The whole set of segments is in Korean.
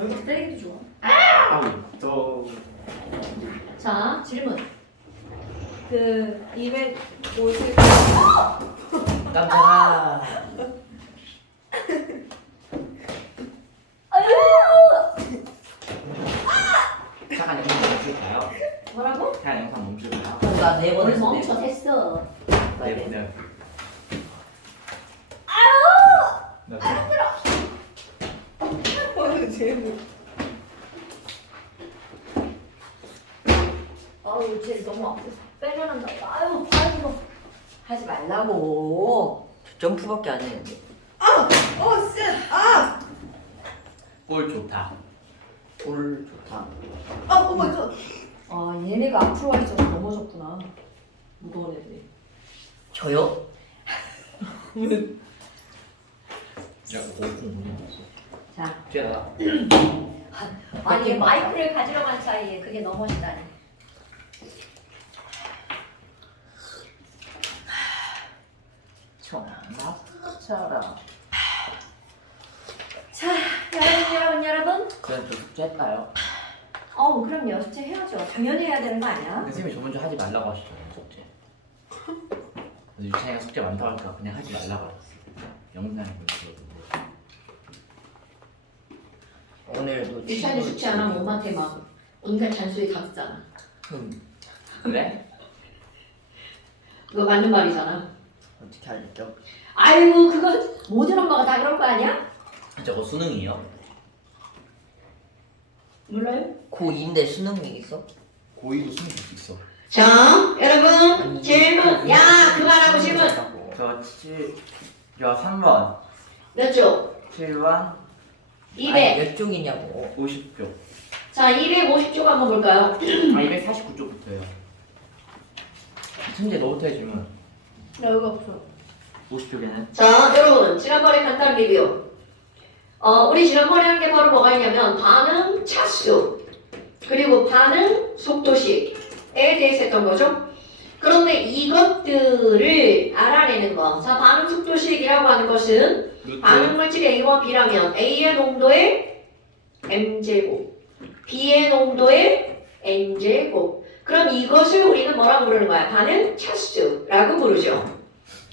얼굴 때리기도 좋아. 또 자, 질문. 그 250. 깜짝아. 잠깐 영상 멈출까요? 뭐라고? 그냥 영상 멈출까요? 나네 번 오늘 했어. 멈춰 했어. 네. 오늘 제일 아유, 쟤 너무 아파. 빼려한다. 아유, 아이고. 하지 말라고. 점프밖에 안 했는데. 쉣! 아! 꼴 좋다. 볼 좋다. 아, 오 마이 갓. 아, 얘네가 앞으로 와 있어서 넘어졌구나. 무거운 애들이. 저요? 야, 거기 자, 쟤다. 아니 마이크를 가지러 간 사이에 그게 넘어지다니. 정말처럼. 자, 여러분. 그럼 저 숙제했나요? 그럼요. 숙제 해야죠. 당연히 해야 되는 거 아니야? 선생님이 저번 주 하지 말라고 하시잖아요, 숙제. 그래서 유찬이가 숙제 많다고 하니까 그냥 하지 말라고 하셨어요. 영상에 보여주거든요. 오늘도 유찬이 숙제 안 하면 엄마한테 막 온갖 잔소리 다 듣잖아. 그래? 그거 맞는 말이잖아. 어떻게 알죠? 아이고, 그건 모든 엄마가 다 그럴 거 아니야? 저거 수능이요? 몰라요? 고2인데 수능이 있어? 고2도 수능 볼 수 있어. 자, 여러분 질문. 야, 그만하고 질문. 저 3번. 몇 쪽? 7번 200. 몇 쪽이냐고. 50쪽. 자, 250쪽 한번 볼까요? 249쪽부터요. 천재 너부터 해 질문. 나 여기 없어. 50쪽에는 자, 여러분 지난번에 간단 리뷰. 우리 지난번에 한 게 바로 뭐가 있냐면 반응 차수 그리고 반응 속도식에 대해서 했던 거죠. 그런데 이것들을 알아내는 거. 자, 반응 속도식이라고 하는 것은 반응 물질 A와 B라면 A의 농도의 m제곱, B의 농도의 n제곱. 그럼 이것을 우리는 뭐라고 부르는 거야? 반응 차수라고 부르죠.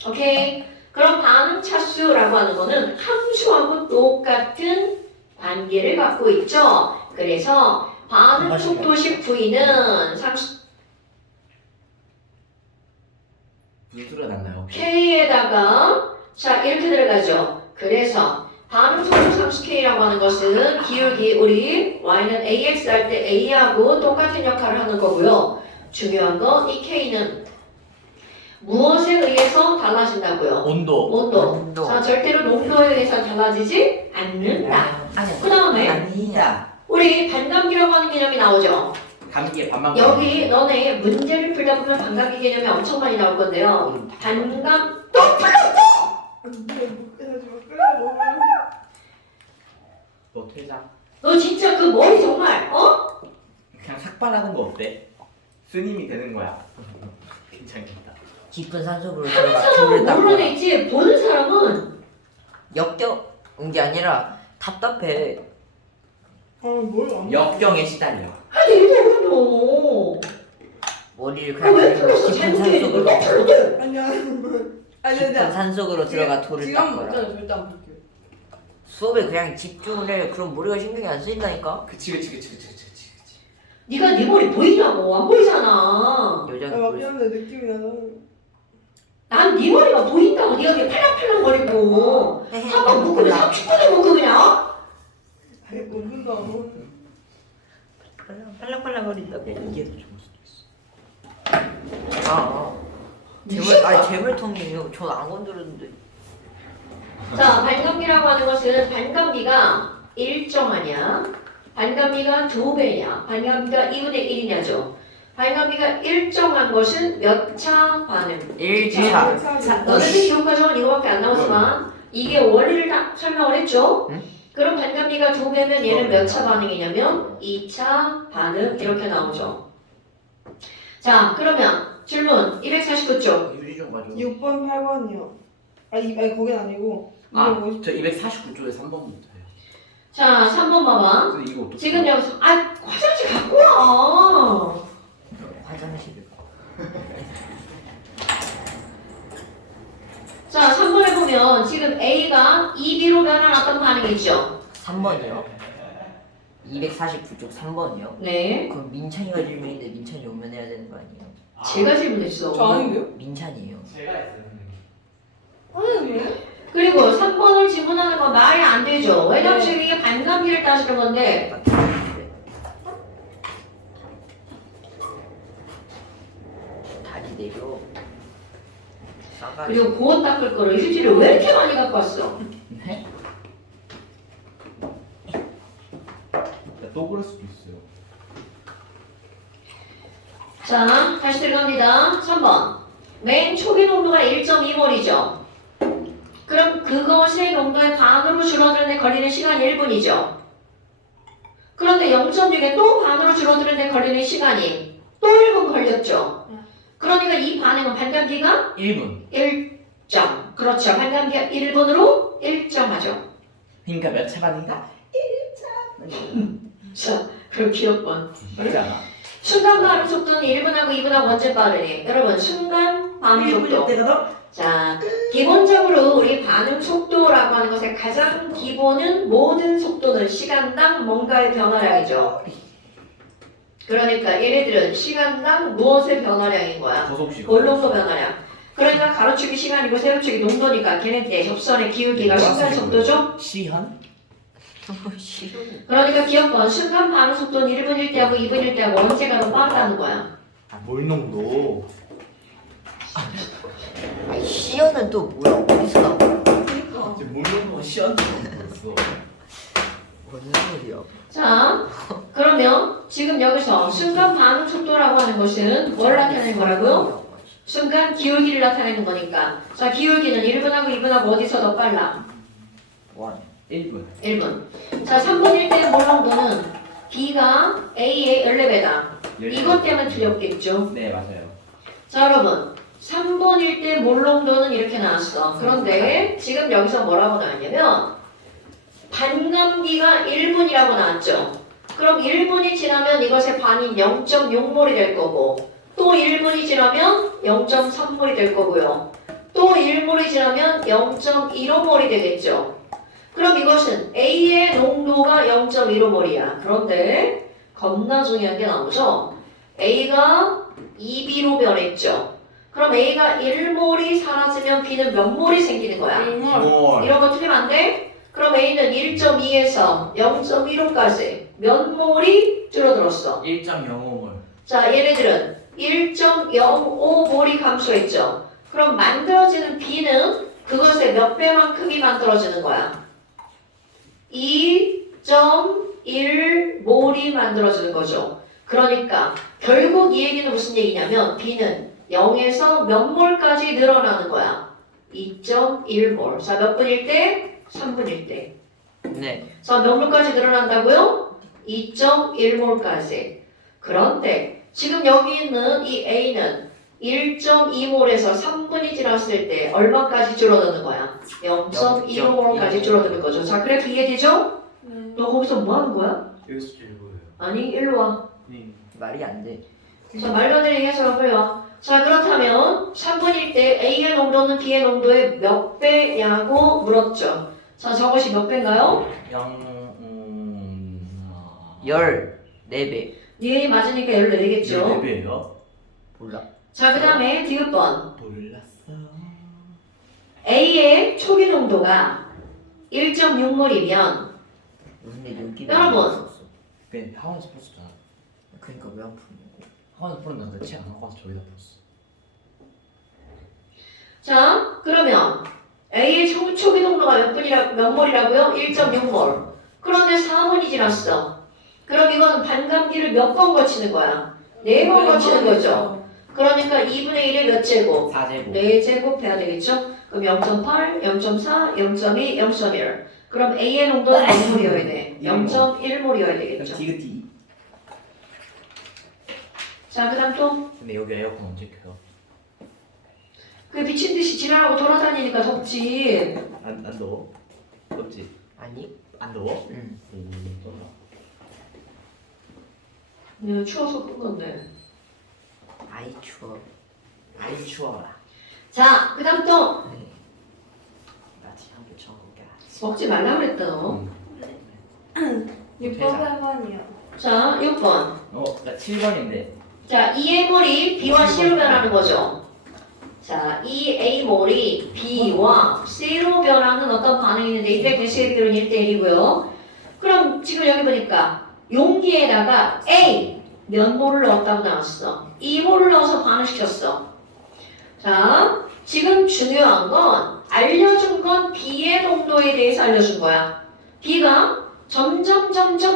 오케이. 그럼 반응 차수라고 하는 거는 함수하고 똑같은 관계를 갖고 있죠. 그래서 반응 속도식 V는 상수 무슨 소리가 났나요? K에다가 자 이렇게 들어가죠. 그래서 반응 속도 상수 K라고 하는 것은 기울기 우리 Y는 AX 할 때 A하고 똑같은 역할을 하는 거고요. 중요한 건 이 K는 무엇에 의해서 달라진다고요? 온도. 자, 절대로 농도에 의해서 달라지지 않는다. 그 다음에 아니다. 우리 반감기라고 하는 개념이 나오죠. 감기에 반만 여기 너네 문제를 풀다 보면 반감기 개념이 엄청 많이 나올 건데요. 반감 또 너 퇴장. 너 진짜 그 머리 정말 그냥 삭발하는 거 어때? 스님이 되는 거야. 괜찮겠다. 깊은 산속으로 하는 들어가 돌을 사람은 닦고 모르겠지 보는 사람은 역겨운 게 아니라 답답해. 뭘 안. 역경에 시달려. 아니 이게 어려워. 머리를 왜 그냥 틀렸어? 깊은 잘못해. 산속으로 아니야. 아니, 깊은 산속으로 들어가 돌을 지금 닦거라. 못하는 절대 안 볼게요. 수업에 그냥 집중을 해. 그럼 머리가 신경이 안 쓰인다니까. 그치. 네가 네 머리 보이냐고 안 보이잖아. 여자가 막 그럴 수- 이런데 느낌이 나서. 난 네 머리가 보인다고 네가 그냥 팔랑팔랑거리고 한번 묶으면 30분에 묶어 그냥. 아니, 5분도 안 오는. 팔랑팔랑거린다고. 이게 더 좋을 수도 있어. 재물통이에요. 전 안 건드렸는데. 자, 반감기라고 하는 것은 반감기가 일정하냐, 반감기가 2배냐, 반감기가 2분의 1이냐죠. 반감기가 일정한 것은 몇 차 반응? 1차. 자, 너네들 기억 과정은 이거밖에 안 나오지만 이게 원리를 딱 설명을 했죠. 응? 그럼 반감기가 2배면 얘는 몇 차 반응이냐면 2차 반응 이렇게 나오죠. 자, 그러면 질문 249쪽. 유리 좀 가져. 6번, 8번이요. 아니, 거긴 아니고. 아, 250. 저 249쪽에서 3번부터요. 자, 3번 봐봐. 근데 이거 어떻게? 지금 여기서 화장실 갖고 와. 화장실을. 자, 3번에 보면 지금 A가 2B로 변환했던 반응이죠. 3번이요? 249쪽 3번이요? 네. 그럼 민찬이가 질문인데 민찬이 오면 해야 되는 거 아니에요? 제가 질문했어. 저 아닌데요? 민찬이에요. 제가 했어요. 아닌데? 그리고 3번을 질문하는 건 말이 안 되죠. 왜냐면 네. 지금 이게 반감기를 따지는 건데 다리 내려. 싸가지. 그리고 보온 닦을 거를 휴지를 왜 이렇게 많이 갖고 왔어? 네? 또 그럴 수도 있어요. 자, 다시 들어갑니다. 3번. 맨 초기 농도가 1.2몰이죠. 그럼 그것의 농도의 반으로 줄어드는 데 걸리는 시간이 1분이죠. 그런데 0.6에 또 반으로 줄어드는 데 걸리는 시간이 또 1분 걸렸죠. 그러니까 이 반응은 반감기가 1분. 1점. 그렇죠. 반감기가 1분으로 1점하죠. 그러니까 몇 차 반인가? 자, 그럼 기억번. 맞지 않아? 순간 반응 속도는 1분하고 2분하고 언제 빠르니? 여러분, 순간 반응 속도. 자, 기본적으로 우리 반응 속도라고 하는 것의 가장 기본은 모든 속도는 시간당 뭔가의 변화량이죠. 그러니까 얘네들은 시간당 무엇의 변화량인 거야? 거속시. 골농도 변화량. 그러니까 가로축이 시간이고 세로축이 농도니까 걔네들의 접선의 기울기가 순간 속도죠? 시현? 싫어. 그러니까 기억번 순간 반응 속도는 1분일 때하고 2분일 때하고 언제가 더 빠르다는 거야. 아, 몰농도. 시연은 또 뭐야? 어디서 나온 거야? 그니까. 지금 몰농도 시현처럼 보였어. 무슨 소리야? 자, 그러면 지금 여기서 순간 반응 속도라고 하는 것은 뭘 나타내는 거라고요? 순간 기울기를 나타내는 거니까. 자, 기울기는 1분하고 2분하고 어디서 더 빨라? 원. 1분. 1분. 자, 3분일 때 몰농도는 B가 A의 14배다. 이것 때문에 틀렸겠죠? 네, 맞아요. 자, 여러분. 3분일 때 몰농도는 이렇게 나왔어. 그런데 지금 여기서 뭐라고 나왔냐면 반감기가 1분이라고 나왔죠. 그럼 1분이 지나면 이것의 반인 0.6몰이 될 거고 또 1분이 지나면 0.3몰이 될 거고요. 또 1몰이 지나면 0.15몰이 되겠죠. 그럼 이것은 A의 농도가 0.15몰이야. 그런데 겁나 중요한 게 나오죠. A가 2B로 변했죠. 그럼 A가 1몰이 사라지면 B는 몇 몰이 생기는 거야? 정말. 이런 거 틀리면 안 돼? 그럼 A는 1.2에서 0.15까지 몇 몰이 줄어들었어? 1.05몰. 자, 얘네들은 1.05몰이 감소했죠. 그럼 만들어지는 B는 그것의 몇 배만큼이 만들어지는 거야? 2.1몰이 만들어지는 거죠. 그러니까 결국 이 얘기는 무슨 얘기냐면 B는 0에서 몇 몰까지 늘어나는 거야? 2.1몰. 자, 몇 분일 때? 3분일 때. 네. 자, 몇 몰까지 늘어난다고요? 2.1몰까지. 그런데 지금 여기 있는 이 A는 1.2몰에서 3분이 지났을 때 얼마까지 줄어드는 거야? 0.15몰까지 줄어드는 거죠. 자, 그래프 이해되죠? 네. 너 거기서 뭐 하는 거야? 여기서 줄거예요. 아니, 일로 와. 네. 말이 안 돼. 자, 말도 안 되는 얘기해서 빨리 와. 자, 그렇다면 3분일 때 A의 농도는 B의 농도의 몇 배냐고 물었죠. 자, 저것이 몇 배인가요? 14배. 니은이 맞으니까 14개겠죠. 4배예요? 몰라. 자, 그 다음에 디귿번. 몰랐어. A의 초기 농도가 1.6몰이면 근데 여기 여러분. 그냥 학원에서 풀었잖아. 그러니까 왜 안 푸는 거? 학원에서 풀었는데 책안 갖고 와서 저기다 풀었어. 자, 그러면 A의 초기 농도가 몇 몰이라고요? 1.6몰. 그런데 4분이 지났어. 그럼 이거는 반감기를 몇 번 거치는 거야? 4번 거치는 거죠. 그러니까 2분의 1의 몇 제곱? 4제곱. 4제곱 해야 되겠죠? 그럼 0.8, 0.4, 0.2, 0.1. 그럼 A의 농도는 몇 몰이어야 돼? 0.1몰이어야 되겠죠. 디귿디. 자, 그 다음 또. 근데 여기 에어컨 언제 켜요? 그 미친 듯이 지랄하고 돌아다니니까 덥지. 안 더워? 덥지? 아니? 안 더워? 응. 추워서 끈 건데. 아이 추워. 아이 추워라. 자, 그 다음 또 나 지금 붙여볼게. 먹지 말라 그랬다 너. 6번 8번이요. 자, 6번. 나 7번인데. 자, E의 몰이 B와 C로 변하는 거죠. 자, E의 몰이 B와 C로 변하는 어떤 반응이 있는데 200대시의 비율은 1대1이고요. 그럼 지금 여기 보니까 용기에다가 A 몇 몰을 넣었다고 나왔어. 2몰을 넣어서 반응시켰어. 자, 지금 중요한 건 알려준 건 B의 농도에 대해서 알려준 거야. B가 점점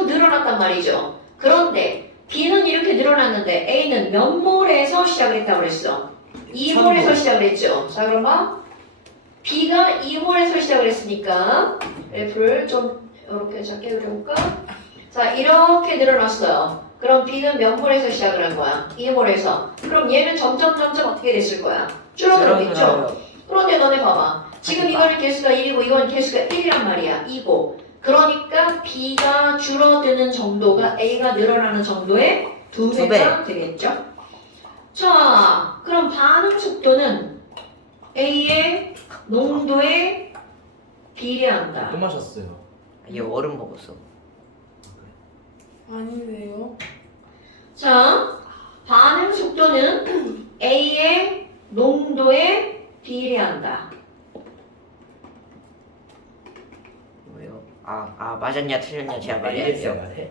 늘어났단 말이죠. 그런데 B는 이렇게 늘어났는데 A는 몇 몰에서 시작을 했다고 그랬어. 2몰에서 시작을 했죠. 자, 그럼 봐. B가 2몰에서 시작을 했으니까 F를 좀 이렇게 작게 그려볼까? 자, 이렇게 늘어났어요. 그럼 B는 몇 몰에서 시작을 한 거야? 2몰에서. 그럼 얘는 점점 어떻게 됐을 거야? 줄어들겠죠? 줄어들어요. 그런데 너네 봐봐. 지금 이거는 개수가 1이고 이건 개수가 1이란 말이야. 2고. 그러니까 B가 줄어드는 정도가 A가 늘어나는 정도의 두 두 배가 되겠죠? 자, 그럼 반응 속도는 A의 농도에 비례한다. 또 마셨어요. 얘 얼음 먹었어. 아닌데요. 자, 반응 속도는 A의 농도에 비례한다. 뭐요? 맞았냐 틀렸냐 제가 말했어요. 말했어요. 말해.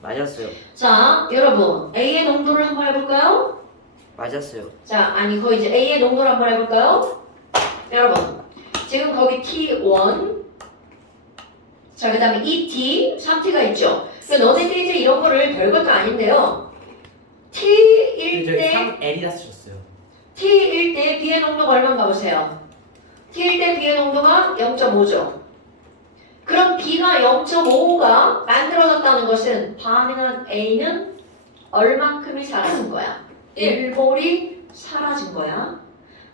맞았어요. 자, 여러분, A의 농도를 한번 해볼까요? 맞았어요. 자, 아니, 거기 이제 A의 농도를 한번 해볼까요? 여러분, 지금 거기 T1, 자, 그 다음에 2T, 3T가 있죠? 그러니까 너네들이 이제 이런 거를 별것도 아닌데요. T일 저희 때, 3L이다 쓰셨어요. T일 때 B의 농도가 얼마인가 보세요. T일 때 B의 농도가 0.5죠. 그럼 B가 0.5가 만들어졌다는 것은 반응한 A는 얼만큼이 사라진 거야? 1몰이 사라진 거야.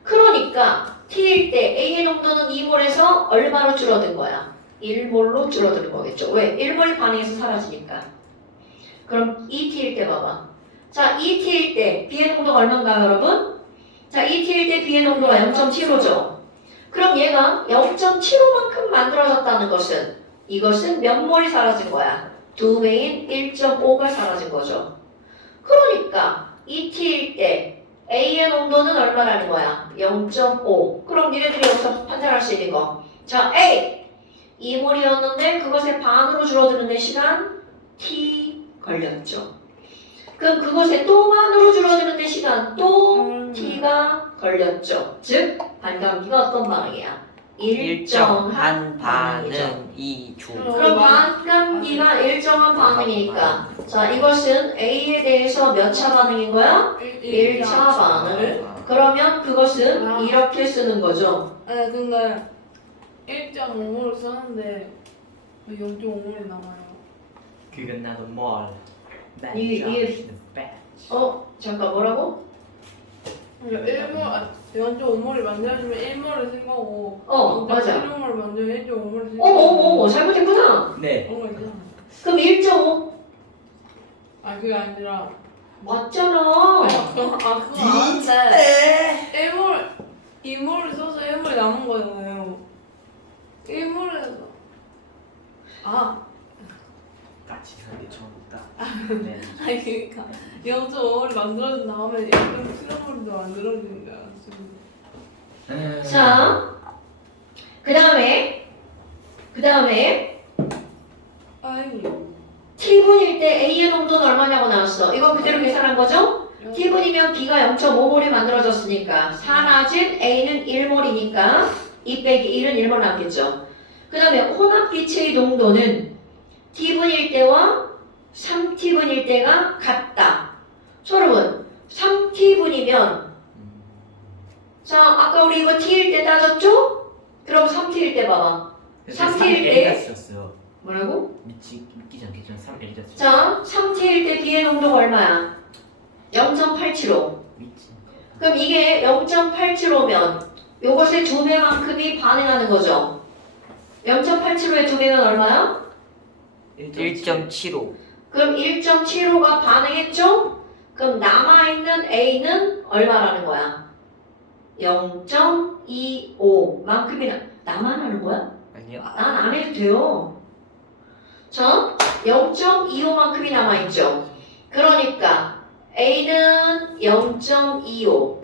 그러니까 T일 때 A의 농도는 2몰에서 얼마로 줄어든 거야? 1몰로 줄어드는 거겠죠. 왜? 1몰이 반응해서 사라지니까. 그럼 2T일 때 봐봐. 자, 2T일 때 B의 농도가 얼마인가요, 여러분? 자, 2T일 때 B의 농도가 0.75죠. 그럼 얘가 0.75만큼 만들어졌다는 것은 이것은 몇 몰이 사라진 거야? 두 배인 1.5가 사라진 거죠. 그러니까 2T일 때 A의 농도는 얼마라는 거야? 0.5. 그럼 니네들이 여기서 판단할 수 있는 거. 자, A! 2몰이었는데 그것의 반으로 줄어드는데 시간 T 걸렸죠. 그럼 그것의 또 반으로 줄어드는데 시간 또 T가 걸렸죠. 즉, 반감기가 어떤 반응이야? 일정한 반응이죠. 반응 2초. 그럼 반감기가 일정한 반응이니까 자, 이것은 A에 대해서 몇 차 반응인 거야? 1차 반응. 그러면 그것은 이렇게 쓰는 거죠. 네, 근데 1.5몰을 썼는데 0.5몰이 남아요. 그건 나도 뭘. 이게- 잠깐 뭐라고? 0.5몰이 만들어주면 1몰을 쓴 거고 맞아. 1.5몰을 만들면 1.5몰을 쓴 어머, 잘못했구나. 네. 그런 거 있잖아. 그럼 1.5 그게 아니라 맞잖아. 그거 아는데 1몰 2몰을 써서 1몰이 남은 거잖아요. 1몰에서 같이 하는 게 처음이다. 네. 그러니까 0.5몰이 만들어진 다음에 0.7몰도 만들어지는 거야. 지금. 자, 그 다음에 T분일 때 A의 농도는 얼마냐고 나왔어. 이거 그대로 계산한 거죠? T분이면 B가 0.5몰이 만들어졌으니까 사라진 A는 1몰이니까 2 빼기 1은 1몰 남겠죠. 그 다음에 혼합기체의 농도는 T분일 때와 3T분일 때가 같다. 자, 여러분 3T분이면 자, 아까 우리 이거 T일 때 따졌죠? 그럼 3T일 때 봐봐. 3T일 때 쓰셨어요. 뭐라고? 믿기 전에 전 3L이다 쓰셨어요. 자, 3T일 때 B의 농도가 얼마야? 0.875. 미친. 그럼 이게 0.875면 요것의 두 배만큼이 반응하는 거죠. 0.875에 2배면 얼마야? 1.75. 그럼 1.75가 반응했죠? 그럼 남아있는 A는 얼마라는 거야? 0.25만큼이나 나만 하는 거야? 아니요. 난 안 해도 돼요. 자, 0.25만큼이 남아있죠. 그러니까 A는 0.25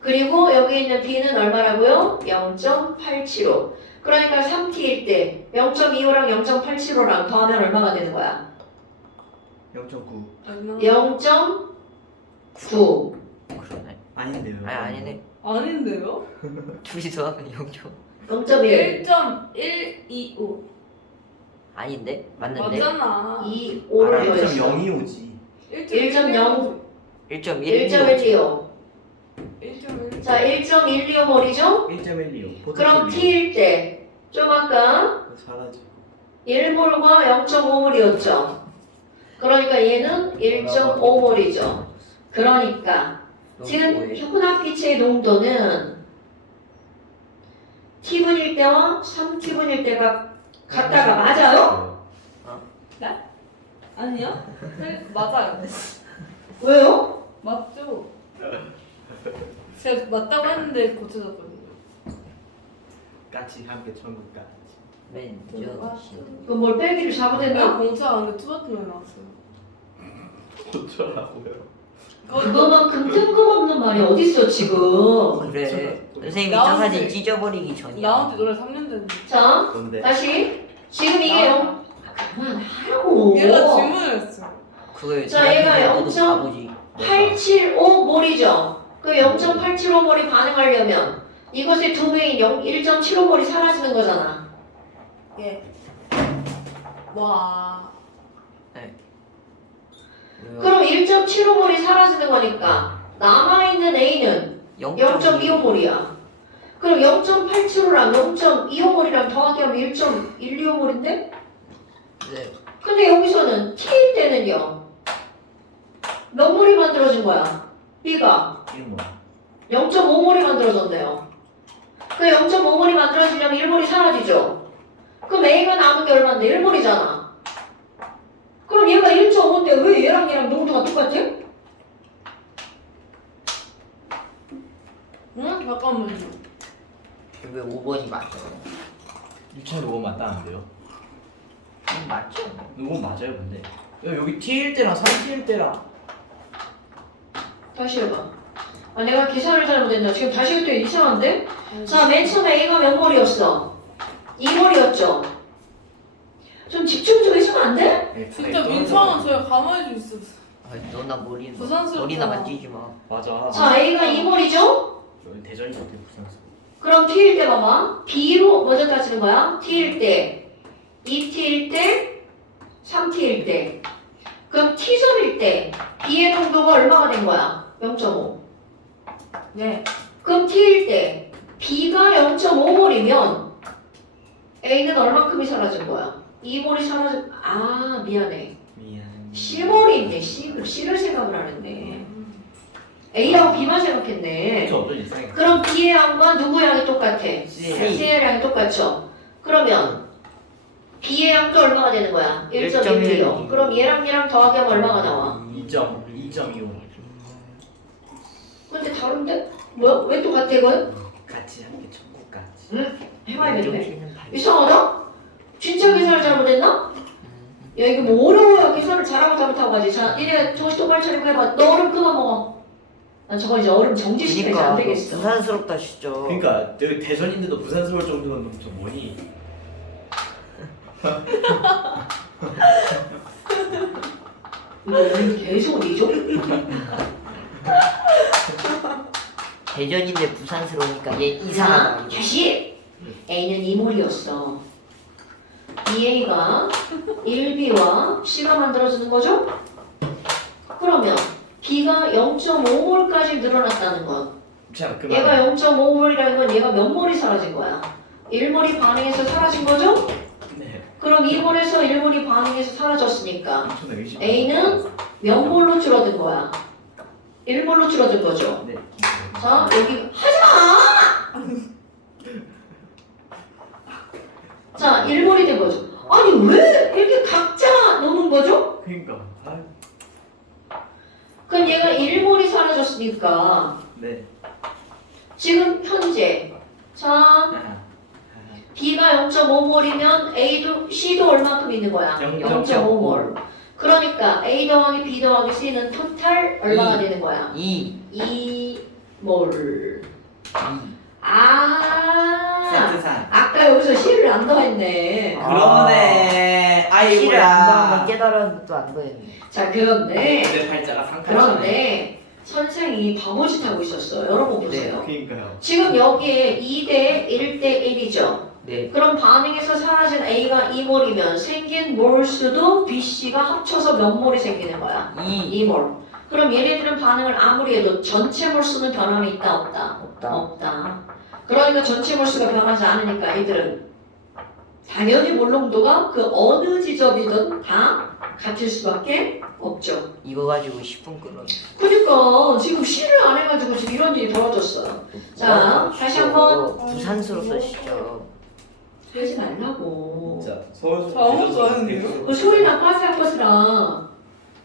그리고 여기 있는 B는 얼마라고요? 0.875 그러니까 3T일 때 0.25랑 0.875랑 더하면 얼마가 되는 거야? 0.9 얼마나? 0.9 그러네. 아닌데요. 아니 아니네. 아닌데요? 둘이 더하면 0. 0.1 1.125 아닌데? 맞는데? 맞잖아. 25를 알아요. 더했어 0.025지. 1.0 1.1. 1.125 1.1 자 1.125몰이죠? 1.125. 그럼 T일 때 좀 아까 잘하지. 1몰과 0.5몰이었죠. 그러니까 얘는 1.5몰이죠. 그러니까 지금 혼합기체의 농도는 T분일 때와 3T분일 때가 같다가 맞아요? 아니야? 네, 맞아요. 왜요? 맞죠? 제가 맞다고 했는데 고쳐졌거든요. 같이 함께 천국 같이. 맨저 그럼 뭘 빼기를 내가 잘못했나? 공차 안에 투바투만 나왔어요. 어쩌라고요? 그거만큼 뜬금없는 말이 어딨어 지금. 그래. 선생님이 저 나온 사진 지- 찢어버리기 전이야. 나온 지 노래 3년 됐는데. 자 뭔데? 다시 지금 이게 나온- 그만하라고. 얘가 질문을 했어. 그걸 자, 얘가 너도 0.8 바보지. 875몰이죠. 그 0.875몰이 반응하려면 이것의 두 배인 1.75몰이 사라지는 거잖아. 예. 와. 그럼 1.75몰이 사라지는 거니까 남아있는 A는 0.25몰이야. 그럼 0.875랑 0.25몰이랑 더하기 하면 1.125몰인데? 네. 근데 여기서는 T일 때는요. 몇 몰이 만들어진 거야? B가 이거 뭐야? 0.5몰이 만들어졌네요. 그 0.5몰이 만들어지려면 1몰이 사라지죠. 그럼 A가 남은 게 얼마인데? 1몰이잖아. 그럼 얘가 1.5인데 왜 얘랑 농도가 똑같아? 응? 잠깐만요. 왜 5번이 맞죠? 유찬이 5번 맞다는데요? 맞죠? 5번 맞아요 근데 여기 T일 때랑 3T일 때랑 다시 해봐. 아, 내가 계산을 잘못했나? 지금 다시 해도 이상한데? 자, 맨 처음에 A가 몇 몰이었어? 2몰이었죠? 좀 집중 좀 해주면 안 돼? 네, 진짜 민창은 저희 가만히 좀 있었어. 아, 너나 머리는 부산스럽다. 머리나 만지지 마. 맞아 자, A가 2몰이죠? 여기 대전이 어떻게 부산스러워 그럼 T일 때 봐봐. B로 먼저 따지는 거야. T일 때, 2T일 때, 3T일 때. 그럼 T점일 때 B의 농도가 얼마가 된 거야? 0.5. 네. 그럼 T일 때 B가 0.5몰이면 A는 얼마큼이 사라진 거야? 2몰이 사라진... 아 미안해. 미안. C몰이 있네. C를 생각을 안 했네. A하고 B만 생각했네. 저 어떤 이상해 그럼 B의 양과 누구 양이 똑같아? C. C의 양이 똑같죠? 그러면 B의 양도 얼마가 되는 거야? 1.1kg. 그럼 얘랑 더하기 하면 얼마가 나와? 2.25 근데 다른데? 뭐야? 왜 또 같아 이건? 같이 함께 천국 같이. 해봐야겠네. 이상하다? 진짜 계산을 잘못했나? 야 이거 뭐 어려워요. 계산을 잘하고 잘못하고 하지. 자, 니네 정신 똑바로 차리고 해봐. 너 얼음 그만 먹어. 난 저거 이제 얼음 정지시켜야지 안 되겠어. 부산스럽다 진짜. 그러니까 여기 대전인데도 부산스러울 정도면 저 뭐니? 이거 오늘 계속 이죠? 대전인데 부산스러우니까 얘 이상하다. 다시 A는 2몰이었어. BA가 1B와 C가 만들어지는 거죠? 그러면 B가 0.5몰까지 늘어났다는 건 유찬아 얘가 그만 0.5몰이라는 건 얘가 몇 몰이 사라진 거야? 1몰이 반응해서 사라진 거죠? 네 그럼 2몰에서 1몰이 반응해서 사라졌으니까 엄청나게 의심 A는 몇 몰로 줄어든 거야? 1몰로 줄어든 거죠? 네 자, 여기 하지마! 자, 그러니까. 아, 그럼 얘가 1몰이 사라졌으니까 네. 지금 현재 자 B가 0.5몰이면 A도 C도 얼마큼 있는 거야? 0.5몰. 그러니까 A 더하기 B 더하기 C는 토탈 얼마가 되는 거야? 2몰. 아, 세트산. 아까 여기서 C를 안 더했네. 그러네. C를 안 더한 건 아이고야. 깨달았는데 또 안 더했네. 자, 그런데 내 팔자가 상카잖아요. 그런데 선생이 바보짓 하고 있었어. 여러분 보세요. 그러니까요. 지금 여기에 2대 1대 1이죠. 네. 그럼 반응에서 사라진 A가 2몰이면 생긴 몰수도 BC가 합쳐서 몇 몰이 생기는 거야? 2몰. 그럼 얘네들은 반응을 아무리 해도 전체 몰수는 변함이 있다 없다? 없다. 그러니까 전체 몰수가 변하지 않으니까 얘들은 당연히 몰농도가 그 어느 지점이든 다 같을 수밖에 없죠. 이거 가지고 10분 끌었네. 그러니까 지금 C를 안 해가지고 지금 이런 일이 벌어졌어요. 자, 다시 한번 부산수로 쓰시죠. 하지 말라고. 진짜 서울 저 아무것도 안 했는데요? 그 소리나 빠지야 빠지라.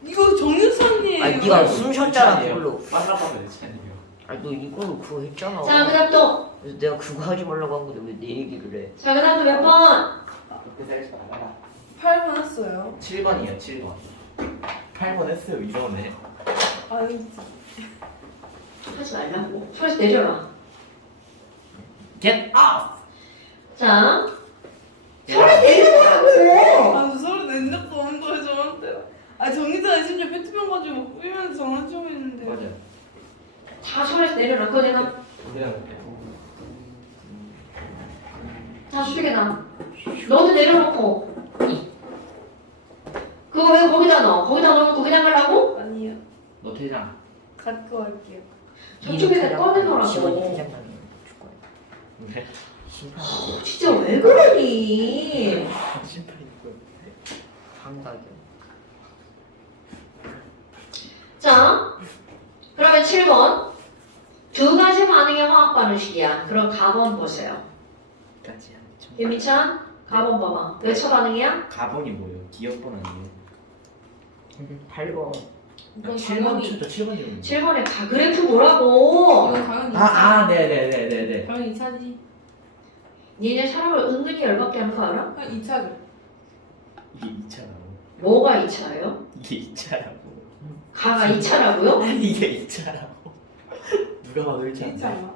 이거 정유사님. 아니 네가 숨 쉬었잖아 그걸로. 빨라고 내 차이에요. 아니 너 이걸로 그거 했잖아. 자, 그다음 또. 그래서 내가 그거 하지 말라고 한 건데 왜 내 얘기를 해? 자, 그다음 또 몇 번? 그때 살지 말아라. 8분 했어요. 7번이에요. 7번. 8번 했어요. 이러네. 아니, 하지 말라고. 소리에서 내려라. Get off. 자, 소리 내려라고. 아, 소리 낸 적도 없는 거예요, 저한테. 아, 정유사님 심지어 페트병 가지고 뿌리면서 장난치고 있는데. 맞아요. 다 소리에서 내려라. 그거 내가 그냥 다 수직에 놔. 너도 내려놓고. 그거 왜 거기다 넣어? 거기다 넣어놓고 그냥 가려고? 아니요. 너 퇴장. 갖고 갈게요. 저쪽에다 꺼내놓으라고. 시원히 퇴장당해 줄 거야. 왜? 심판 진짜 왜 그러니? 심판이고. 환각이요. 자, 그러면 7번. 두 가지 반응의 화학 반응식이야. 그럼 가본 보세요. 까지 한 점. 김미찬, 가본 봐봐. 몇 차 반응이야? 가본이 뭐예요? 기억번 아니에요? 8번. 이건 7번 당연히. 저 7번이요. 7번에 가그래프 뭐라고? 이건 당연히. 네네네네네. 당연히 2차지. 니네 사람을 은근히 열받게 하는 거 알아? 그냥 2차죠. 이게 2차라고. 뭐가 2차예요? 이게 2차라고. 가가 2차라고요? 이게 2차라고. 누가 봐도 1차인데. 1차가.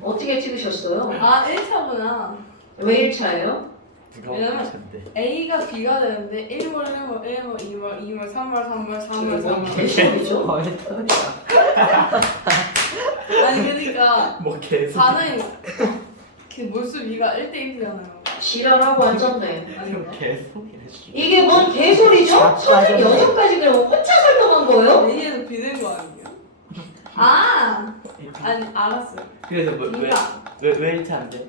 어떻게 찍으셨어요? 아, 1차구나. 왜 1차예요? 누가 봐도 왜냐면 1차인데. A가 B가 되는데 1몰, 1몰, 1몰, 2몰, 2몰, 3몰, 3몰, 3몰, 뭔 3몰. 개소리죠? 아니, 그러니까 뭐 계속. 반응 그 몰수 B가 1대1이잖아요. 지랄하고 앉았네. 그럼 계속이래. 이게 뭔 개소리죠? 선생 6가지 그럼 혼자 설명한 거예요? A에서 B는 거 아니에요? 아! 아니, 알았어요. 그래서 B가 왜 1차인데?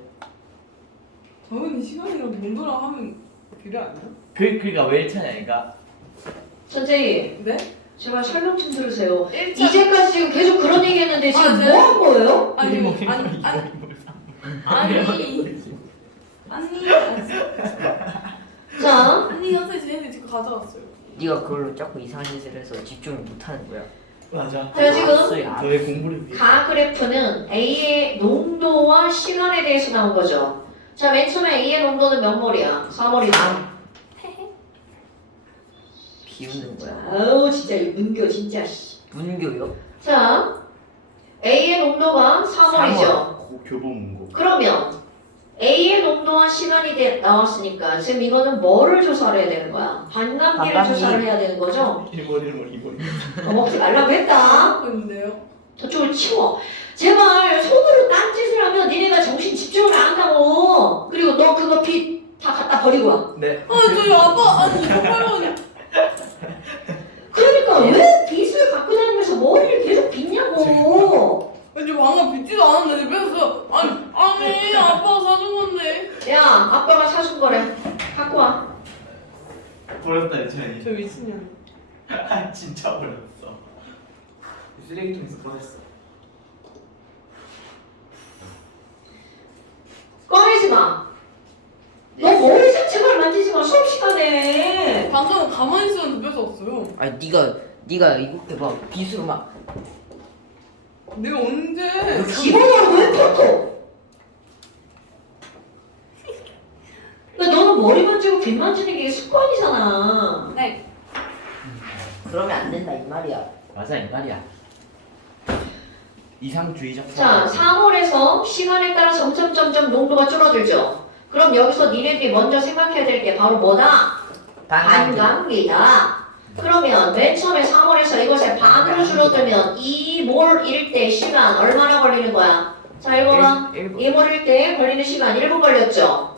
당연히 시간이랑 농도랑 하면 B가 아니야? 그러니까 왜 1차냐니까. 선생님, 네? 제발 설명 좀 들으세요. 1차 이제까지 지금 계속 그런 얘기 했는데 지금 아, 네. 뭐 한 거예요? 아니, 뭐, 아니, 아니, 아니, 자, 아니, 선생님 쟤네들 지금 가져왔어요. 네가 그걸로 자꾸 이상한 짓을 해서 집중을 못하는 거야. 맞아. 제가 지금 저의 공부를 위해. 가그래프는 A의 농도와 시간에 대해서 나온 거죠. 자, 맨 처음에 A의 농도는 몇 몰이야? 4몰이다. 비웃는 거야. 아우 진짜 이 문교 진짜. 씨. 문교요? 자, A의 농도가 3몰이죠. 교보문고. 그러면 A의 농도와 시간이 나왔으니까 지금 이거는 뭐를 조사를 해야 되는 거야? 반감기를 반감기. 조사를 해야 되는 거죠? 1번. 먹지 말라고 했다. 하고 있는데요. 저쪽을 치워. 제발 손으로 딴짓을 하면 니네가 정신 집중을 안 한다고. 그리고 너 그거 빚 다 갖다 버리고 와. 네. 저희 아빠, 아니, 이거 빨리. 그러니까 왜 빚을 갖고 다니면서 머리를 계속 빚냐고. 왠지 방금 빚지도 않았는데 뺏었어. 아니, 아빠가 사준 건데. 야, 아빠가 사준 거래. 갖고 와. 버렸다 예찬이. 저 미친년. 아 진짜 버렸어. 쓰레기통에서 버렸어. 꺼내지 마. 너 머리 자체를 만지지 마. 수업 시간에. 아까 가만히 있었는데 뺏어왔어요. 아니 네가 이렇게 막 빗으로 막 내가 언제? 집어넣으라고 왜 펴고? 그러니까 너는 머리 만지고 빗 만지는 게 습관이잖아. 네. 그러면 안 된다 이 말이야. 맞아 이 말이야. 이상주의적. 자, 3월에서 시간에 따라 점점 농도가 줄어들죠. 그럼 여기서 니네들이 먼저 생각해야 될 게 바로 뭐다? 반감기다. 그러면 맨 처음에 3월에서 이것의 반으로 줄어들면 2몰일 때 시간 얼마나 걸리는 거야? 자, 읽어봐. 2몰일 때 걸리는 시간 1분 걸렸죠.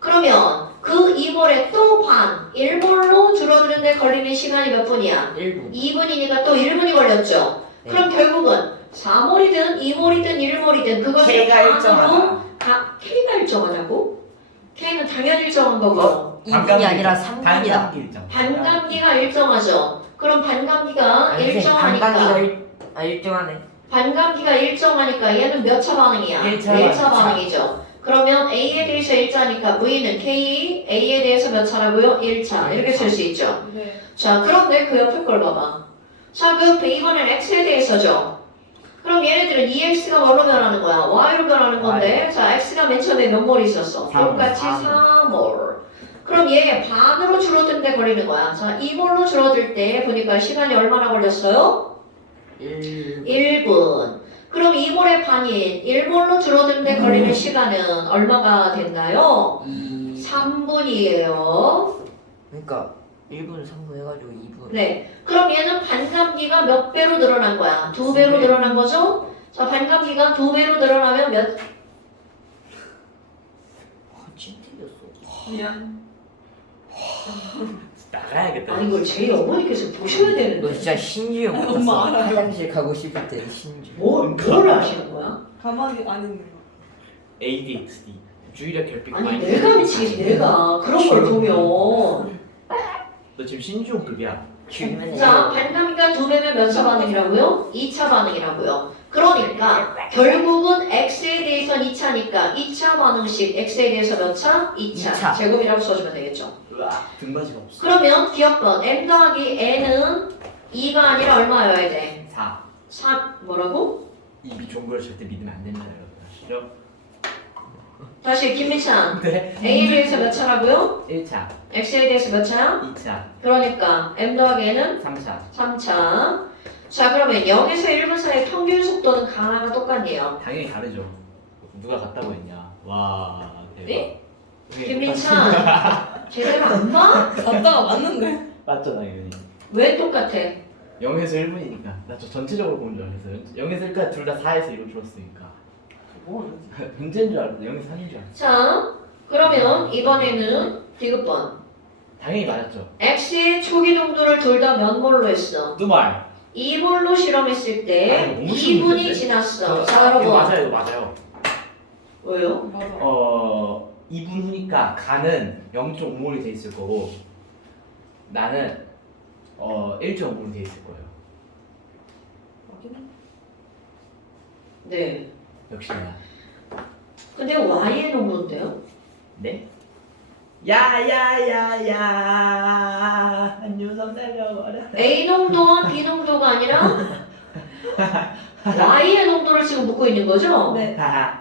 그러면 그 2몰에 또 반, 1몰로 줄어드는데 걸리는 시간이 몇 분이야? 1분. 2분이니까 또 1분이 걸렸죠. 네. 그럼 결국은 4몰이든 2몰이든 1몰이든 그것을 K가 반으로 일정하다. K가 일정하다고? K는 당연히 일정한 거고 2분이 아니라 3분이다. 반감기 일정. 반감기가 일정하죠. 그럼 반감기가 일정하니까 일정하네. 반감기가 일정하니까 얘는 몇 차 반응이야? 일차 1차 반응. 반응이죠. 그러면 A에 대해서 1차니까 V는 K, A에 대해서 몇 차라고요? 1차. 이렇게 쓸 수 있죠. 네. 자, 그런데 그 옆에 걸 봐봐. 자, 그 옆에 이거는 X에 대해서죠. 그럼 얘네들은 EX가 뭘로 변하는 거야? Y로 변하는 건데, 자, X가 맨 처음에 몇 몰이 있었어? 4몰. 똑같이 4몰. 그럼 얘 반으로 줄어든데 걸리는 거야. 자, 2몰로 줄어들 때 보니까 시간이 얼마나 걸렸어요? 1분. 그럼 2몰의 반인 1몰로 줄어드는데 걸리는 시간은 얼마가 됐나요? 3분이에요. 그러니까 1분 3분 해가지고 2분. 네. 그럼 얘는 반감기가 몇 배로 늘어난 거야? 2배로 늘어난 거죠? 자, 반감기가 2배로 늘어나면 몇? 진 틀렸어. 미안. 나가야겠다. 아, 이걸 제이 어머니께서 보셔야 너 되는데. 진짜 신주영 엄마 같았어. 알아요. 화장실 가고 싶을 때 신주. 뭘 아시는 거야? 가만히 안 있는 거. ADHD. 주의력 결핍. 아니, 내가 미치겠지, 내가. 그런 걸 보면. 너 지금 신주용급이야. 주면 자, 반감기가 2배면 몇 차 반응이라고요? 2차 반응이라고요. 그러니까 결국은 X에 대해서는 2차니까 2차 반응식 X에 대해서 몇 차? 2차. 이 차. 제곱이라고 써주면 되겠죠. 으악, 등받이가 없어. 그러면 기억번 M 더하기 N은 2가 아니라 얼마여야 돼? 4. 4 뭐라고? 입이 좋은 걸 절대 믿으면 안 된다 여러분. 아시죠? 다시 김민찬 네. A에 대해서 몇 차라고요? 1차, X에 대해서 몇 차야? 2차, 그러니까 M 더하기 N은 3차. 3차. 자, 그러면 0에서 1분 사이 평균 속도는 강하가 똑같네요. 당연히 다르죠. 누가 같다고 했냐? 와 대박. 네? 이게 김민찬 제대로 안 봐? 갔다가 왔는데. 맞죠 당연히. 왜 똑같아? 0에서 1분이니까. 나 저 전체적으로 보는 줄 알았어요. 0에서 1까지 둘 다 4에서 1로 줄었으니까. 뭐? 문제인 줄 알았어. 0에서 3인 줄 알았어. 자, 그러면 이번에는 디귿번 당연히 맞았죠. X의 초기 동도를 둘 다 몇 몰로 했어? 두 말. 2몰로 실험했을 때 아니, 너무 2분이 쉬운데? 지났어. 자, 이거 여러분. 맞아요, 이거 맞아요. 왜요? 맞아. 2분 후니까 가는 0.5몰이 돼 있을 거고 나는 1.5몰이 돼 있을 거예요. 네. 역시나. 근데 Y의 농도인데요? 네? 야야야야 한유섬 날려버려. A 농도와 B 농도가 아니라 Y의 농도를 지금 묻고 있는 거죠? 네. 하하.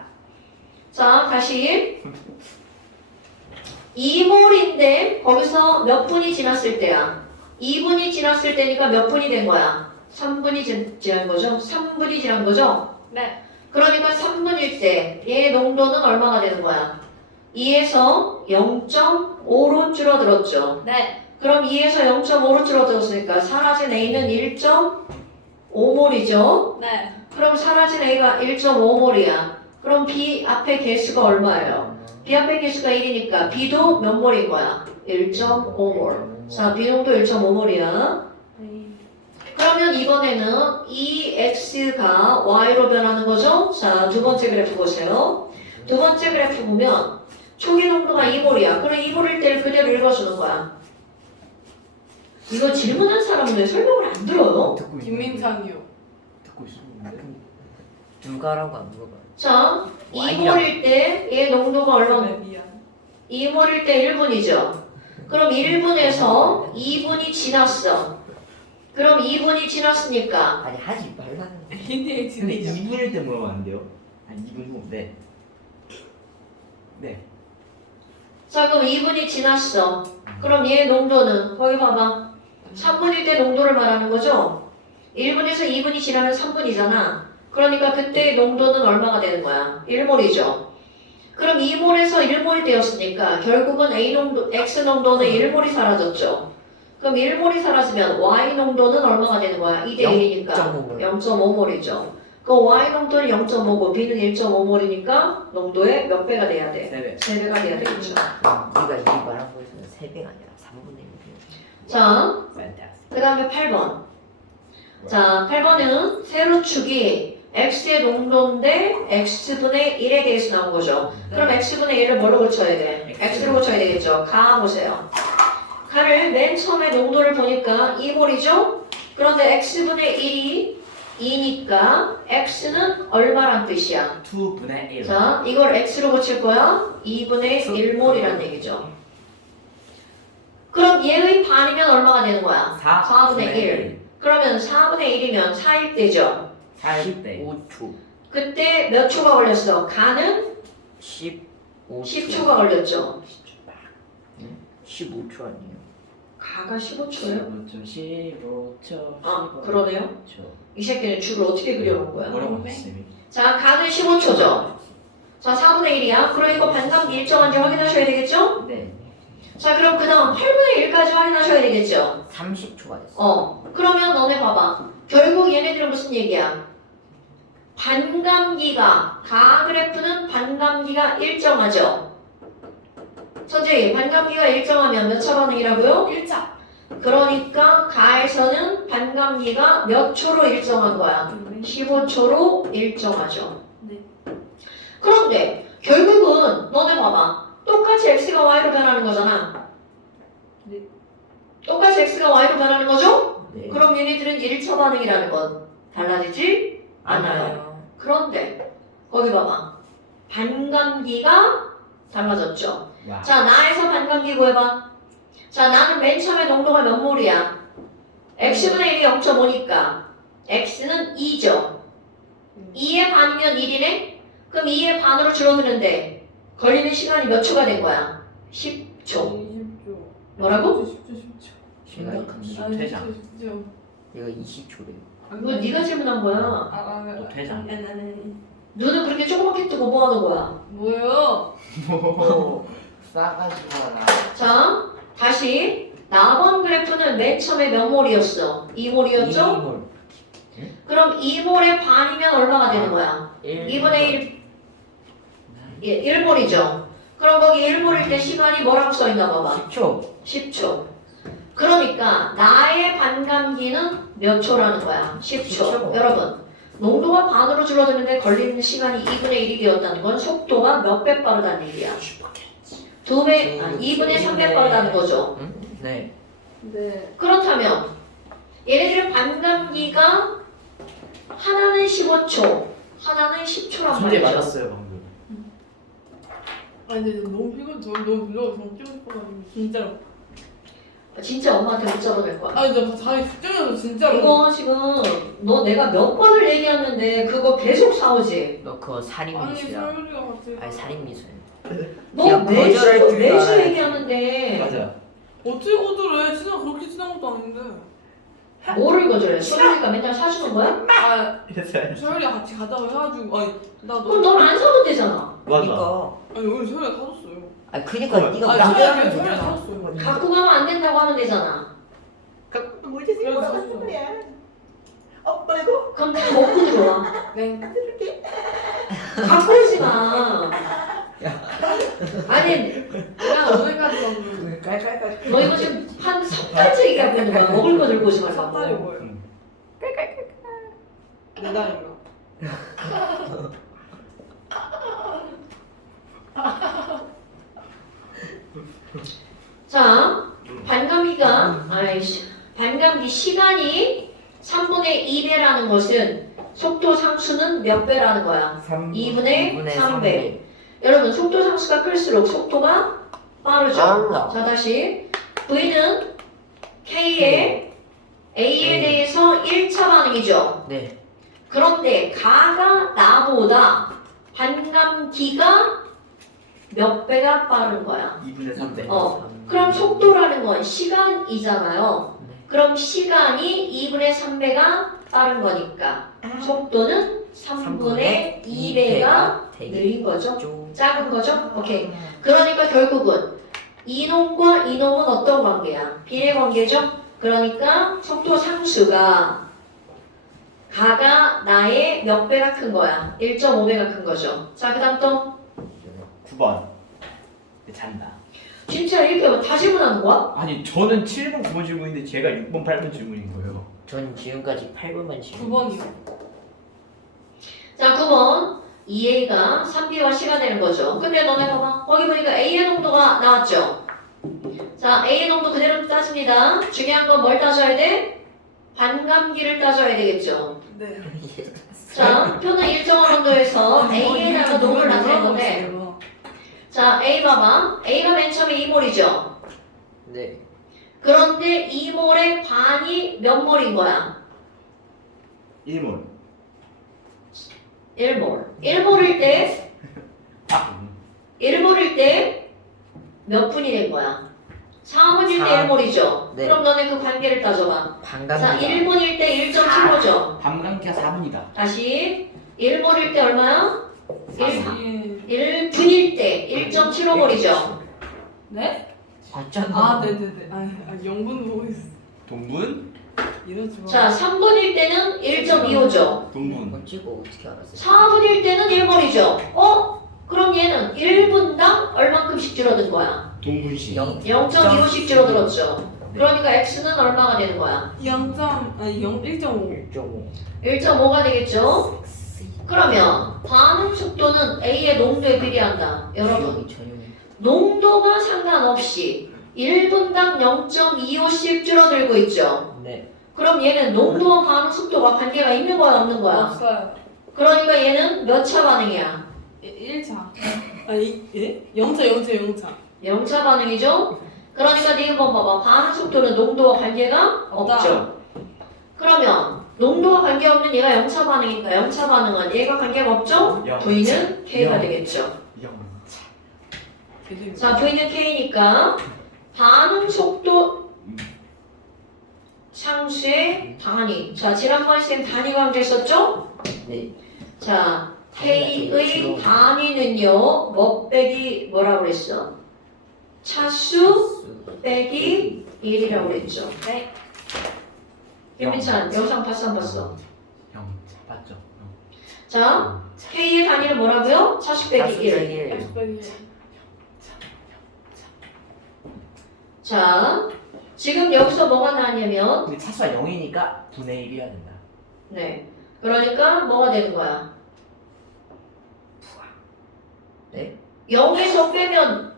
자, 다시 2몰인데 거기서 몇 분이 지났을 때야? 2분이 지났을 때니까 몇 분이 된 거야? 3분이 지난 거죠? 3분이 지난 거죠? 네. 그러니까 3분일 때 얘의 농도는 얼마나 되는 거야? 2에서 0.5로 줄어들었죠. 네. 그럼 2에서 0.5로 줄어들었으니까 사라진 A는 1.5몰이죠. 네. 그럼 사라진 A가 1.5몰이야. 그럼 B 앞에 개수가 얼마예요? B 앞에 개수가 1이니까 B도 몇 몰인 거야? 1.5몰. 자, B 농도 1.5몰이야. 그러면 이번에는 EX가 Y로 변하는 거죠? 자, 두 번째 그래프 보세요. 두 번째 그래프 보면 초기 농도가 2몰이야. 그럼 2몰일 때를 그대로 읽어주는 거야. 이거 질문한 사람은 왜 설명을 안 들어요? 듣고 있는데. 김민창이요. 듣고 있었는데. 누가라고 안 물어봐. 자, Y라고. 2몰일 때 얘 농도가 얼마? 네, 미안. 2몰일 때 1분이죠. 그럼 1분에서 2분이 지났어. 그럼 2분이 지났으니까 아니 하지 말라는 거. ADHD. 근데 2분일 때 물으면 안 돼요? 한 2분 후. 네. 네. 자 그럼 2분이 지났어. 그럼 얘 농도는 거기 봐봐. 3분일 때 농도를 말하는 거죠? 1분에서 2분이 지나면 3분이잖아. 그러니까 그때 농도는 얼마가 되는 거야? 1몰이죠. 그럼 2몰에서 1몰이 되었으니까 결국은 A 농도, X 농도는 1몰이 사라졌죠. 그럼 1몰이 사라지면 Y 농도는 얼마가 되는 거야? 2대 1이니까 0.5몰. 0.5몰이죠. 그 Y 농도는 0.5고 B는 1.5몰이니까 농도의 몇 배가 돼야 돼? 3배. 3배가 돼야 되겠죠. 네가 이 말한 거에서는 3배가 아니라 3분의 1이야. 자, Fantastic. 그 다음에 8번. 자, 8번은 세로축이 X의 농도인데 X분의 1에 대해서 나온 거죠. 그럼 X분의 1을 뭘로 고쳐야 돼? X로 고쳐야 되겠죠. 가 보세요. 가를 맨 처음에 농도를 보니까 2몰이죠? 그런데 X분의 1이 2니까 X는 얼마란 뜻이야? 2분의 1. 자, 이걸 X로 고칠 거야? 2분의 1몰이란 얘기죠. 그럼 얘의 반이면 얼마가 되는 거야? 4분의 1. 그러면 4분의 1이면 4일 때죠. 4일 5초. 그때 몇 초가 걸렸어? 가는 15초. 10초가 걸렸죠. 15초 아니에요? 가가 15초예요? 15초. 아, 그러네요. 이 새끼는 줄을 어떻게 그려놓은 거야? 뭐라고 했어요? 자, 가는 15초죠. 자, 4분의 1이야. 그럼 이거 반감기 일정한지 확인하셔야 되겠죠? 네. 자, 그럼 그 다음 8분의 1까지 확인하셔야 되겠죠? 30초가 됐어. 그러면 너네 봐봐. 결국 얘네들은 무슨 얘기야? 반감기가, 가 그래프는 반감기가 일정하죠? 선생님, 반감기가 일정하면 몇 차 반응이라고요? 1차. 그러니까 가에서는 반감기가 몇 초로 일정한 거야? 15초로 일정하죠. 네. 그런데 결국은 너네 봐봐. 똑같이 x가 y로 변하는 거잖아. 네. 똑같이 x가 y로 변하는 거죠? 네. 그럼 얘네들은 1차 반응이라는 건 달라지지 않아요. 그런데 거기 봐봐. 반감기가 달라졌죠. 와. 자, 나에서 반감기 구해봐. 자, 나는 맨 처음에 농도가 몇 몰이야? x분의 1이 0.5니까 x는 2죠. 2의 반이면 1이네? 그럼 2의 반으로 줄어드는데 걸리는 시간이 몇 초가 된 거야? 10초. 20초. 뭐라고? 10초. 심각한데. 아니, 퇴장. 10초. 얘가 20초래. 그거 네가 질문한 거야. 또 퇴장. 아니. 눈은 그렇게 조그맣게 뜨고 뭐 하는 거야? 뭐요? 싸가지 마라. 자, 다시 나번 그래프는 맨 처음에 몇 몰이었어? 2몰이었죠? 그럼 2몰의 반이면 얼마가 되는 거야? 2분의 1, 예, 1몰이죠. 그럼 거기 1몰일 때 시간이 뭐라고 써있나 봐봐. 10초. 10초. 그러니까 나의 반감기는 몇 초라는 거야? 10초. 10초. 여러분, 농도가 반으로 줄어드는데 걸리는 시간이 2분의 1이 되었다는 건 속도가 몇 배 빠르다는 얘기야? 2배, 2분의 3배 빠르다는 거죠. 네. 네. 그렇다면 얘네들의 반감기가 하나는 15초, 하나는 10초란 문제 말이죠. 맞았어요 방금. 아니 근데 너무 피곤 너무 불러서 좀 뛰고 싶어가지고 진짜로. 진짜 엄마한테 문자로 낼 거야. 아니 나 자기 집중해서 진짜로. 이거 지금 너 내가 몇 번을 얘기하는데 그거 계속 싸우지. 너 그거 아니 살인미수야. 설문이가 같이. 아니 살인미수야. 너 야, 매주 거절할 줄도 매주 알아야지. 얘기하는데 맞아. 어떻게 거절해? 진짜 그렇게 지난 것도 아닌데. 뭐를 거절해? 소리니까 맨날 사주는 거야? 아 이랬어요. 서열이가 같이 가자고 해가지고 아니 나 그럼 너. 넌 안 사도 되잖아. 맞아. 그러니까. 아니 오늘 서열이가 사줬어요. 아 그니까 네가 아니 나한테 서열이가 하면 서열이가 되잖아. 사줬어요. 갖고 가면 안 된다고 하면 되잖아. 뭐지? 그래서 사줬어요. 그럼 다 먹고 들어와. 네. 갖고 오지 마. 아니, 내가 오늘까지 방금 깔깔깔. 너 이거 지금 한 석 달째 갖고 있는 거야. 먹을 거 들고 오지 삭달이 말라고. 뭐예요? 응. 내 달인가? 자, 반감기 시간이 3분의 2배라는 것은 속도 상수는 몇 배라는 거야? 2분의 3배. 여러분, 속도 상수가 클수록 속도가 빠르죠? 빨라. 자, 다시. V는 K의 A에 대해서 1차 반응이죠. 네. 그런데 가가 나보다 반감기가 몇 배가 빠른 거야. 2분의 3배. 그럼 속도라는 건 시간이잖아요. 네. 그럼 시간이 2분의 3배가 빠른 거니까 속도는 3분의 2배가 느린 거죠. 작은 거죠. 오케이. 그러니까 결국은 이놈과 이놈은 어떤 관계야? 비례 관계죠. 그러니까 속도 상수가 가가 나의 몇 배가 큰 거야? 1.5배가 큰 거죠. 자, 그 다음 또 9번. 잔다. 진짜 이렇게 다 질문하는 거야? 아니 저는 7번 9번 질문인데 제가 6번 8번 질문인 거예요. 전 지금까지 8번만 지금. 9번이요. 자, 9번 2A가 3B와 C가 되는 거죠. 근데 너네 봐봐. 거기 보니까 A의 농도가 나왔죠. 자, A의 농도 그대로 따집니다. 중요한 건 뭘 따져야 돼? 반감기를 따져야 되겠죠. 네. 자, 표는 일정한 온도에서 A에다가 농을 나타낸 건데 자, A 봐봐. A가 맨 처음에 2몰이죠. 네. 그런데 2몰의 반이 몇 몰인 거야? 1몰. 1몰. 1몰일 때 아. 1몰일 때 몇 분이 된 거야? 4분일 때 4. 1몰이죠. 네. 그럼 너네 그 관계를 따져봐. 자, 반감기가 1분일 때 1.75죠. 밤감기가 4분이다. 다시 1몰일 때 얼마야? 예. 1분일 때 1.75몰이죠. 네? 맞잖아. 아, 네네네. 아, 0분 보고 있어. 동분? 이러지 마. 자, 3분일 때는 1.25죠. 동분. 이거 찍고 어떻게 알았어요? 4분일 때는 1몰이죠. 그럼 얘는 1분당 얼만큼씩 줄어든 거야? 동분씩. 0.25씩 줄어들었죠. 그러니까 x는 얼마가 되는 거야? 1.5. 1.5. 1.5가 되겠죠? 그러면 반응 속도는 A의 농도에 비례한다. 여러분, 농도가 상관없이 1분당 0.25씩 줄어들고 있죠. 네. 그럼 얘는 농도와 반응 속도가 관계가 있는 거야, 없는 거야? 없어요. 그러니까 얘는 몇 차 반응이야? 1차. 아니, 예? 0차. 0차 반응이죠? 그러니까 네 한번 봐봐. 반응 속도는 농도와 관계가 없다. 없죠. 그러면 농도와 관계없는 얘가 0차 반응이니까 0차 반응은 얘가 관계가 없죠? 영. V는 K가 영. 되겠죠. 되게 자, V는 K니까 반응 속도 상수의 단위. 자, 지난번에 쌤 단위 관계했었죠? 네. 자, K의 단위는요, 뭐 빼기 뭐라고 그랬어? 차수 빼기 1이라고 그랬죠. 네. 김민찬, 영상 봤어 안 봤어? 형 맞죠? 자, K의 단위는 뭐라고요? 차수 빼기 1. X백이. 자, 지금 여기서 뭐가 나왔냐면, 근데 차수가 0이니까 분의 1이어야 된다. 네. 그러니까 뭐가 되는 거야? 네? 0에서 빼면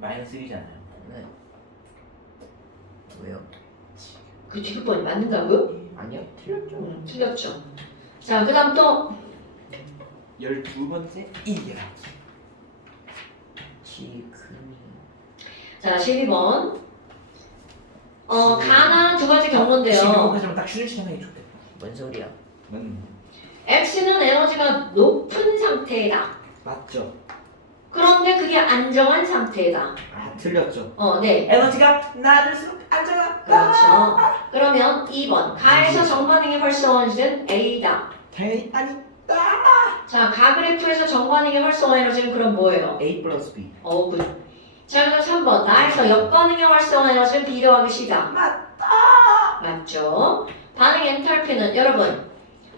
마이너스 1이잖아요. 네. 왜요? 그 뒷부분이 맞는다고요? 아니요. 틀렸죠. 틀렸죠. 자, 그 다음 또 12번째 1이야. 지금 자, 12번. 가나 두 가지 경로인데요. 12번까지만 딱 쉬는 시간 하기 좋겠다. 뭔 소리야? X는 에너지가 높은 상태다. 맞죠? 그런데 그게 안정한 상태다. 아 틀렸죠. 네. 에너지가 낮을수록 안정한. 그렇죠. 그러면 2번. 가에서 정반응의 활성화 에너지는 A다. K 아니 자, 가그래프에서 정반응의 활성화 에너지는 그럼 뭐예요? A 플러스 B. 굿. 자, 그럼 3번. 나에서 역반응의 활성화 에너지는 B 더하기 C다. 맞죠? 반응 엔탈피는 여러분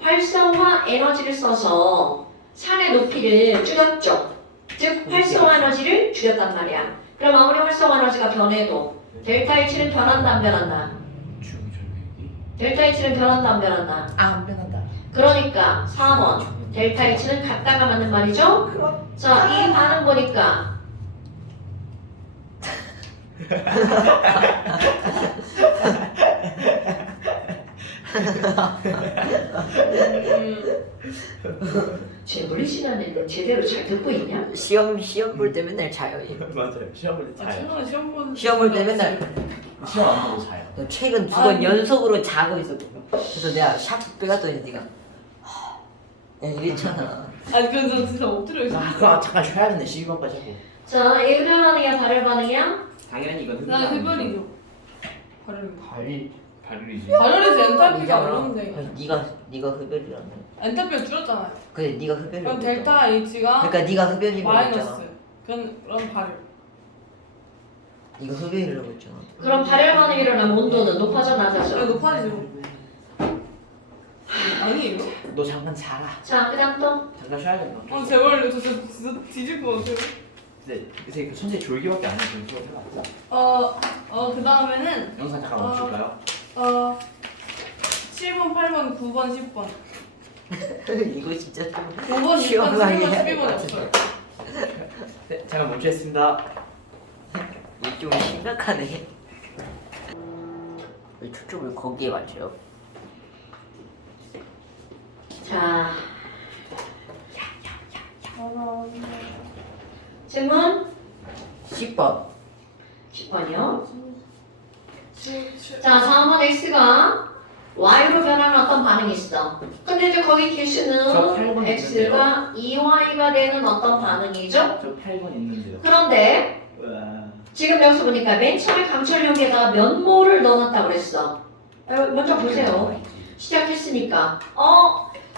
활성화 에너지를 써서 산의 높이를 줄였죠. 즉 활성화 에너지를 줄였단 말이야. 그럼 아무리 활성화 에너지가 변해도 델타 H는 변한다 안 변한다? 델타 H는 변한다 안 변한다? 안 변한다. 그러니까 4번 델타 H는 같다가 맞는 말이죠? 자, 이 반응 보니까 제 물리 시간에는 제대로 잘 듣고 있냐? 시험 볼 때 맨날 자요. 얘. 맞아요. 시험 볼때 자요. 최근에 시험 보는 시험 볼 때 맨날 시험 안 보고 자요. 너 최근 2번 연속으로 자고 있었거든. 그래서 내가 샥 빼갔더니 네가 야 이랬잖아. 아니 근데 저 진짜 엎드려 있어. 아 그럼 잠깐 쉬어야겠네. 12번까지 하고. 자, 이글 반응이야, 발열 반응이야? 당연히 이건 난 흡연이죠. 발열. 발열이지. 발열에서 엔탈피가 아니잖아. 얼마인데? 아니, 네가 흡연이라며. 엔탈피가 줄었잖아요. 그래 네가 흡연이라고. 그럼 했잖아. 델타 H가 그러니까 네가 흡연이라고 마이너스. 했잖아. 그럼 발열. 네가 흡연이라고 했잖아. 그럼 발열 반응이 일어나면 온도는 높아져, 그래 낮아져? 높아지죠. 아니에요? 너 잠깐 자라. 자, 그 다음 또? 잠깐 쉬어야겠다. 제발요. 저 진짜 뒤질 것 같아요. 근데 요새 그 손재 졸기밖에 안 해서 그거 해봤어. 그 다음에는 영상 잠깐 멈출까요? 7번, 8번, 9번, 10번. 이거 진짜 좀 5번, 6번, 시원하게 11번, 해야 될것 12번이 같은데. 없어요. 네 잠깐 멈추겠습니다. 이게 좀 심각하네. 왜 초점을 거기에 맞춰요? 자, 질문 10번. 10번이요. 자, 4번 X가 Y로 변하는 어떤 반응이 있어. 근데 이제 거기 저 기수는 8번 X가 2Y가 되는 어떤 반응이죠? 저 8번 있는데요. 그런데 와. 지금 여기서 보니까 맨 처음에 강철용에다가 면모를 넣어놨다고 그랬어. 먼저 보세요. 시작했으니까.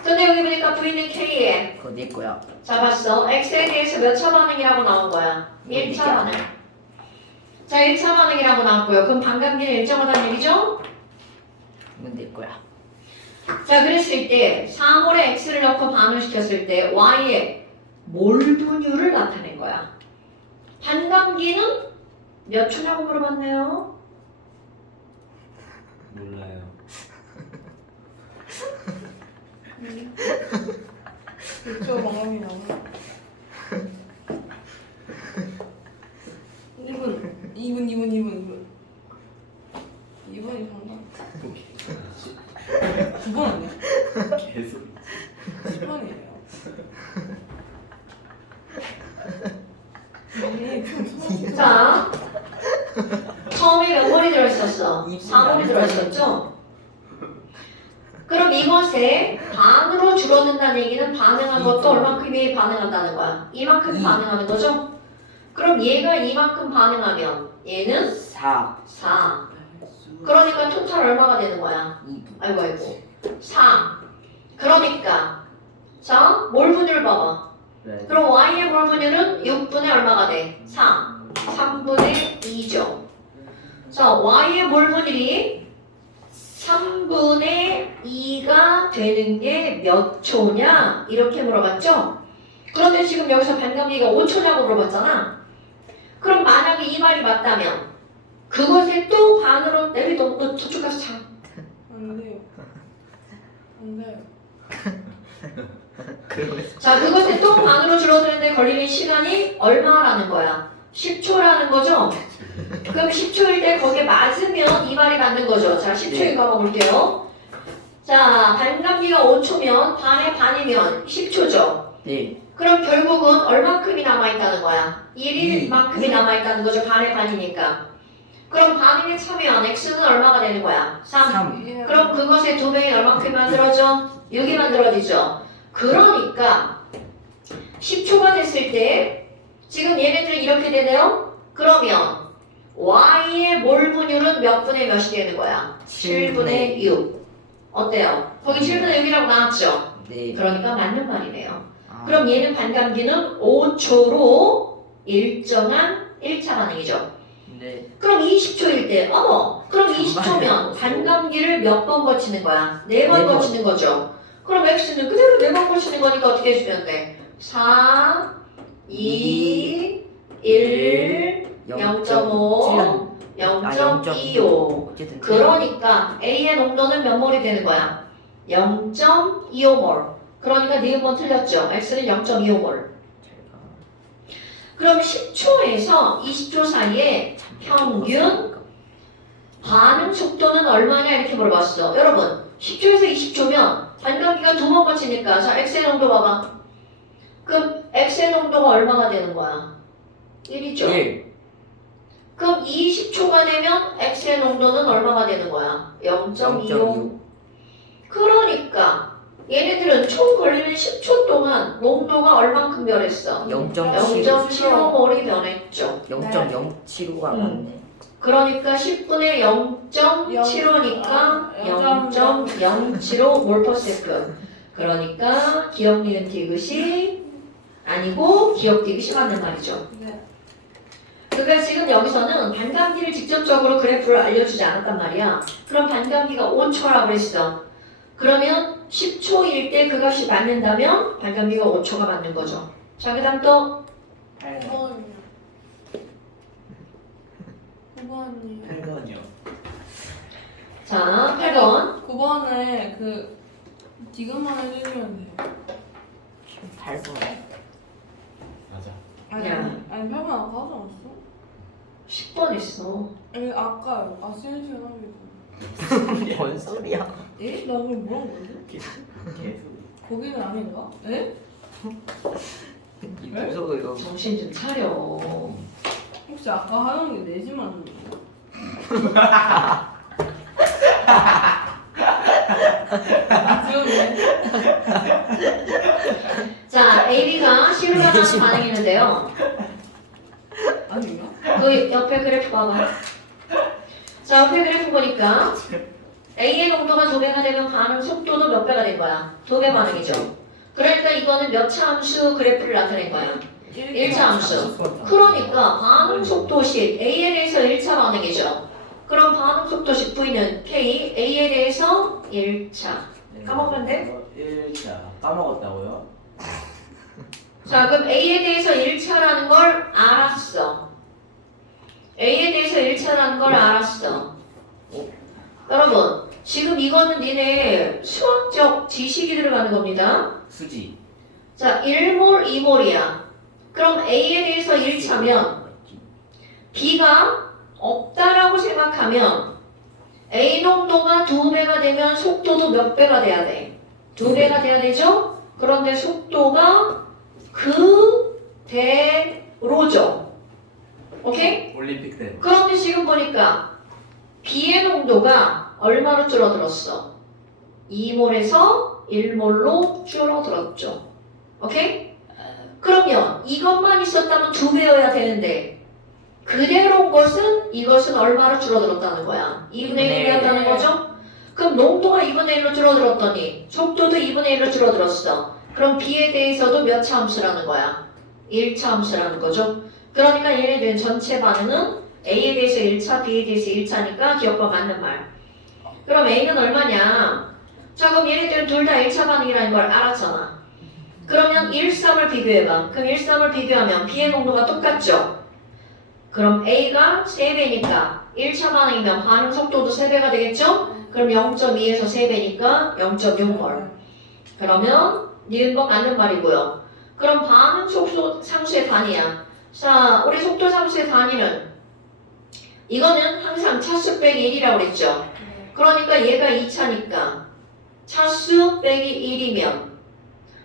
근데 여기 보니까 V는 K에 그거 내 거야. 잡았어. X에 대해서 몇 차 반응이라고 나온 거야? 1차 반응. 자, 1차 반응이라고 나왔고요. 그럼 반감기는 일정하다는 얘기죠? 이건 내 거야. 자, 그랬을 때 3몰에 X를 넣고 반응시켰을 때 Y의 몰 분율을 나타낸 거야. 반감기는 몇 초냐고 물어봤네요. 몰라요. 그쵸, 방금이 나오네. 2분. 2분이 방금. 9번 아니야? 계속. 10번이에요. 아니, 좀 자, 처음에 몇 몰이 들어있었어? 4몰이 들어있었죠? 그럼 이것에 반으로 줄어든다는 얘기는 반응한 것도 얼마큼이 반응한다는 거야? 이만큼 반응하는 거죠? 그럼 얘가 이만큼 반응하면 얘는 4. 4. 그러니까 토탈 얼마가 되는 거야? 2분. 아이고 4. 그러니까 자, 몰 분율 봐봐. 네. 그럼 Y의 몰 분율은 6분의 얼마가 돼? 3. 3분의 2죠. 자, Y의 몰 분율이 3분의 2가 되는 게 몇 초냐? 이렇게 물어봤죠? 그런데 지금 여기서 반감기가 5초냐고 물어봤잖아. 그럼 만약에 이 말이 맞다면 그것에 또 반으로 내비도 너 저쪽 가서 자. 안 돼요. 안 돼요. 그러면서 자, 그것에 또 반으로 줄어드는데 걸리는 시간이 얼마라는 거야? 10초라는 거죠? 그럼 10초일 때 거기에 맞으면 이 말이 맞는 거죠. 자, 10초인 거 한번 볼게요. 자, 반감기가 5초면 반의 반이면 10초죠. 네. 그럼 결국은 얼마큼이 남아있다는 거야? 1일 만큼이 이. 남아있다는 거죠. 반의 반이니까. 그럼 반응에 참여한 X는 얼마가 되는 거야? 3. 3. 그럼 그것의 2배인 얼마큼 만들어져? 6이 만들어지죠. 그러니까 10초가 됐을 때 지금 얘네들이 이렇게 되네요? 그러면 Y의 몰 분율은 몇 분의 몇이 되는 거야? 7분의 6. 어때요? 거기 7분의 6이라고 나왔죠? 네. 그러니까 맞는 말이네요. 아, 그럼 얘는 반감기는 5초로 일정한 1차 반응이죠. 네. 그럼 20초일 때, 그럼 정말요? 20초면 반감기를 몇 번 거치는 거야? 4번 네 번. 거치는 거죠. 그럼 X는 그대로 4번 거치는 거니까 어떻게 해주면 돼? 4, 2, 1, 0.5, 0.25. 어쨌든 그러니까 A의 농도는 몇 몰이 되는 거야? 0.25몰. 그러니까 니은번 틀렸죠? X는 0.25몰. 그럼 10초에서 20초 사이에 평균 반응 속도는 얼마냐 이렇게 물어봤어. 여러분 10초에서 20초면 반감기가 2번 거치니까 자 X의 농도 봐봐. X의 농도가 얼마가 되는 거야? 1이죠. 1. 그럼 20초가 되면 X의 농도는 얼마가 되는 거야? 0.25. 그러니까 얘네들은 총 걸리는 10초 동안 농도가 얼만큼 변했어? 0.7. 0.75몰이 변했죠. 0.075가 맞네. 그러니까 10분의 0.75니까 0.075몰/s. 그러니까 기억 니은 디귿이 아니고 기억 디귿이 맞는 말이죠. 네. 그러니까 지금 여기서는 반감기를 직접적으로 그래프를 알려주지 않았단 말이야. 그럼 반감기가 5초라고 했어. 그러면 10초일 때 그 값이 맞는다면 반감기가 5초가 맞는 거죠. 자, 그 다음 또 9번이요. 9번이요. 8번이요. 자, 8번. 9번에 그 지금만 해주시면 돼요. 8번. 맞아. 아니 야. 아니 8번 아까 하지 않았어? 10번 했어. 아니 아까요. 아 쉬는 시간 하고 있어. 뭔 소리야? 에? 나 그럼 뭐라고 그러지? 계속. 거기는 아닌가? 에? 이 무서워요. 정신 좀 차려. 혹시 아까 하는 게 4시만 지웠네. 자, AB가 C로 변하는 반응이있는데요. 아닌가? 그 옆에 그래프 봐봐. 자, 옆에 그래프 보니까 A의 농도가 2배가 되면 반응 속도도 몇 배가 된 거야? 2배 반응이죠. 그러니까 이거는 몇 차 함수 그래프를 나타낸 거야? 1차 함수. 그러니까 반응 속도식 A에 대해서 1차 반응이죠. 그럼 반응 속도식 V는 K, A에 대해서 1차. 까먹으면 돼? 1차 까먹었다고요? 자, 그럼 A에 대해서 1차라는 걸 알았어. A에 대해서 1차라는 걸 알았어. 여러분, 지금 이거는 니네 수학적 지식이 들어가는 겁니다. 수지. 자, 1몰, 2몰이야. 그럼 A에 대해서 1차면 B가 없다라고 생각하면 A 농도가 2배가 되면 속도도 몇 배가 돼야 돼? 2배가 돼야 되죠? 그런데 속도가 그대로죠. 오케이? 올림픽 때. 그런데 지금 보니까 B의 농도가 얼마로 줄어들었어? 2몰에서 1몰로 줄어들었죠. 오케이? 그러면 이것만 있었다면 2배여야 되는데 그대로인 것은 이것은 얼마로 줄어들었다는 거야? 2분의 1이었다는 거죠? 그럼 농도가 2분의 1로 줄어들었더니 속도도 2분의 1로 줄어들었어. 그럼 B에 대해서도 몇 차 함수라는 거야? 1차 함수라는 거죠. 그러니까 얘네들은 전체 반응은 A에 대해서 1차, B에 대해서 1차니까 기억과 맞는 말. 그럼 A는 얼마냐? 자, 그럼 얘네들은 둘 다 1차 반응이라는 걸 알았잖아. 그러면 1, 3을 비교해봐. 그럼 1, 3을 비교하면 B의 농도가 똑같죠? 그럼 A가 3배니까 1차 반응이면 반응 속도도 3배가 되겠죠? 그럼 0.2에서 3배니까 0.6몰. 그러면 니은번 맞는 말이고요. 그럼 반응 속도 상수의 단위야. 자, 우리 속도 상수의 단위는 이거는 항상 차수 빼기 1이라고 그랬죠. 그러니까 얘가 2차니까 차수 빼기 1이면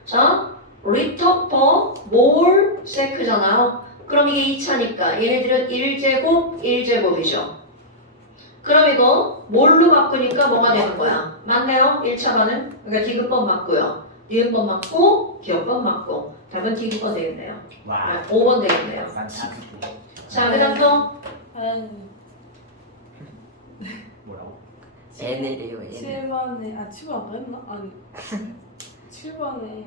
자, 리터 퍼 몰 세크잖아요. 그럼 이게 2차니까 얘네들은 1제곱 1제곱이죠. 그럼 이거 몰로 바꾸니까 뭐가 되는 거야? 맞나요? 1차 반응? 그러니까 디귿번 맞고요. 니은번 맞고 기억번 맞고 답은 디귿번 되겠네요. 와. 5번 되겠네요. 판타스틱. 자, 그 다음 또 뭐라고? N이래요, N. 7번에 아 7번 안 했나? 아니 7번에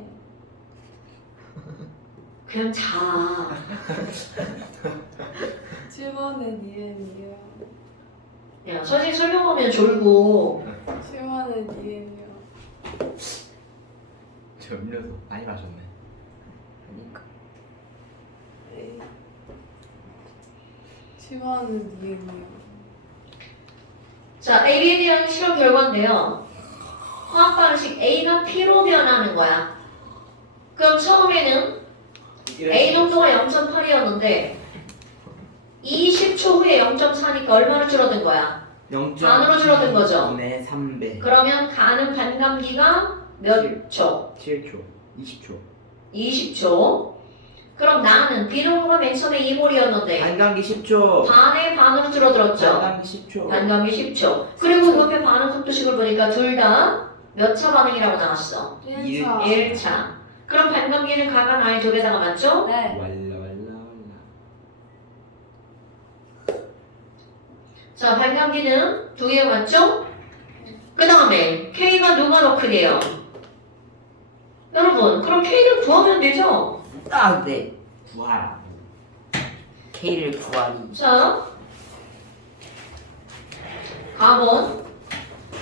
그냥 자. 7번에 니은이요. 야, 선생님 설명하면 졸고 7번에 니은이요. 저 음료수 많이 마셨네. 그러니까. 7번에 니은이요. 자, AB에 대한 실험 결과인데요. 화학 반응식 A가 P로 변하는 거야. 그럼 처음에는 A 농도가 0.8이었는데 20초 후에 0.4니까 얼마로 줄어든 거야? 반으로 줄어든 거죠. 0.2분의 3배. 그러면 가는 반감기가 몇 초? 7초. 20초. 20초. 그럼 나는 비농도가 맨 처음에 2몰이었는데 반감기 10초. 반의 반으로 줄어들었죠. 반감기 10초. 반감기 10초. 그리고 옆에 반응 속도식을 보니까 둘 다 몇 차 반응이라고 나왔어? 1차. 1차. 그럼 반감기는 가가 나의 두 개다가 맞죠? 네. 왈라. 자, 반감기는 두 개가 맞죠? 그 다음에 K가 누가 더 크게요? 여러분, 그럼 K를 구하면 되죠? 아, 네. 구하라. K를 구하니. 자, 가본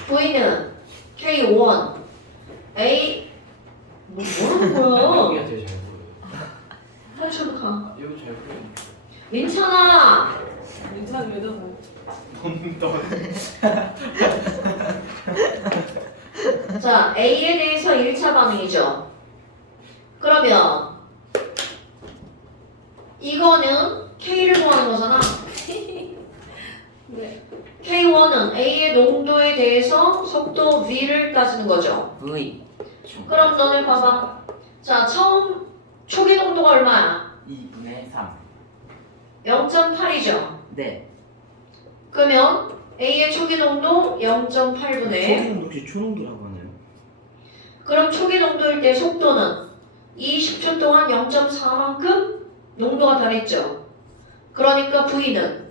V는 K1 A 뭐라는 거야? 여기가 제일 잘 보여요. 빨리 저리 가. 여기 잘 보여요. 민찬아! 민찬이 왜 저래? 자, A에 대해서 1차 반응이죠. 그러면 이거는 K를 구하는 거잖아. 네. K1은 A의 농도에 대해서 속도 V를 따지는 거죠. V. 그럼 너네 봐봐. 자, 처음 초기 농도가 얼마야? 2분의 3. 0.8이죠. 네. 그러면 A의 초기 농도 0.8분의 초기농도 혹시 초농도라고 하나요? 그럼 초기 농도일 때 속도는 20초 동안 0.4만큼 농도가 달했죠. 그러니까 V는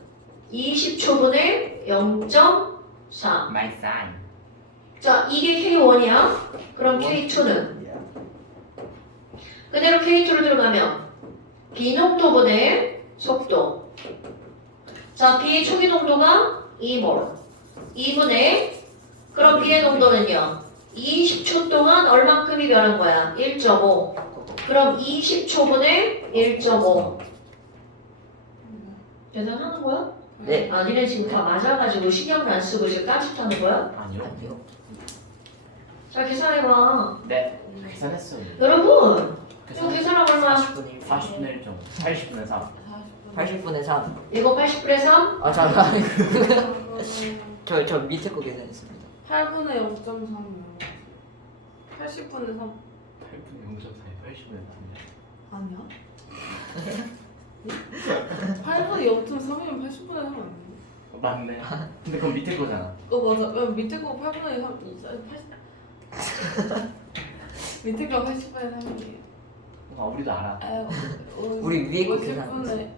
20초분의 0.4. My sign. 자, 이게 K1이야. 그럼 K2는 그대로 K2를 들어가면 비농도분의 속도. 자, B의 초기 농도가 2몰. 2분의 그럼 B의 농도는요. 20초 동안 얼만큼이 변한 거야? 1.5. 그럼 20초분의 1.5. 계산하는 거야? 네. 아, 니네 지금 다 맞아가지고 신경을 안 쓰고 지금 딴짓하는 거야? 아니요. 아니요. 자, 계산해봐. 네. 계산했어요. 여러분, 이거 계산하면 얼마? 40분의 1. 40분의 1.5. 80분의 3. 80분의 3. 이거 80분의 3? 아, 잠깐. 저 밑에 거 계산했습니다. 8분의 0.3이요. 80분의 3. 8분의 0.4에 80분의 3이요. 아니야? 8분의 0.3이면 80분의 3 아니야? 맞네. 근데 그건 밑에 거잖아. 맞아. 왜 밑에 거 8분의 3, 80. 밑에 거 80분의 3이에요. 아, 우리도 알아. 우리 위에 거 50분의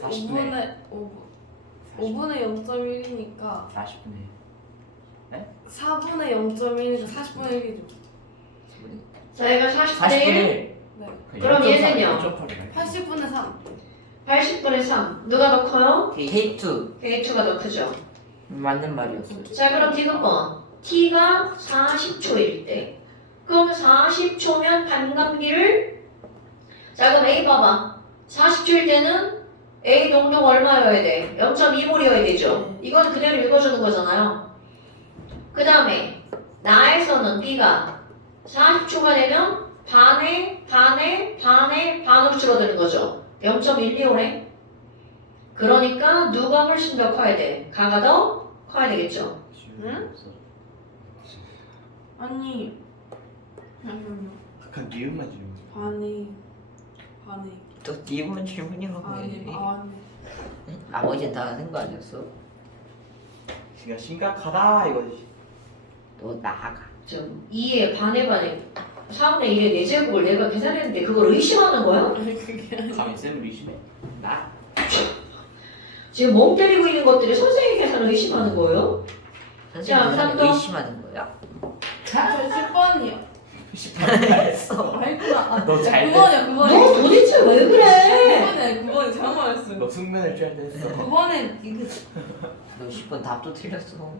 40분의 5분의 0.1이니까 40분의 4분의 0.1이니까 40분의 1이죠. 자, 이거 40분의 1. 40분의 1. 네. 그럼 얘는요? 80분의 3. 80분의 3. 누가 더 커요? K2. K2가 더 크죠. 맞는 말이었어요. 자, 그럼 디귿번. T가 40초일 때. 그럼 40초면 반감기를 자, 그럼 A 봐봐. 40초일 때는 A 농도가 얼마여야 돼? 0.2몰이어야 되죠. 이건 그대로 읽어주는 거잖아요. 그 다음에 나에서는 B가 40초가 되면 반으로 줄어드는 거죠. 0.125래. 그러니까 누가 훨씬 더 커야 돼? 가가 더 커야 되겠죠. 응? 아니. 잠시만요. 약간 니은만 지금. 반이. 또 니은 질문이라고 아니. 해. 아니. 나머지는 다 하는 거 아니었어? 지금 심각하다 이거지. 너 나가. 좀 2에 반에 4분의 1의 4제곱을 내가 계산했는데 그걸 의심하는 거야? 아니 그게 아니. 감히 쌤을 의심해. 나? 지금 멍 때리고 있는 것들이 선생님 계산을 의심하는 거예요? 선생님은 삼도. 의심하는 거야? 저 10번이요. 10분 했어. 아니구나. 너잘 9번이야 너 9번이. 도대체 왜 그래? 9번이 잘못 말했어. 너 숙면을 취할 때 했어. 9번에 이거 너 10번 답도 틀렸어.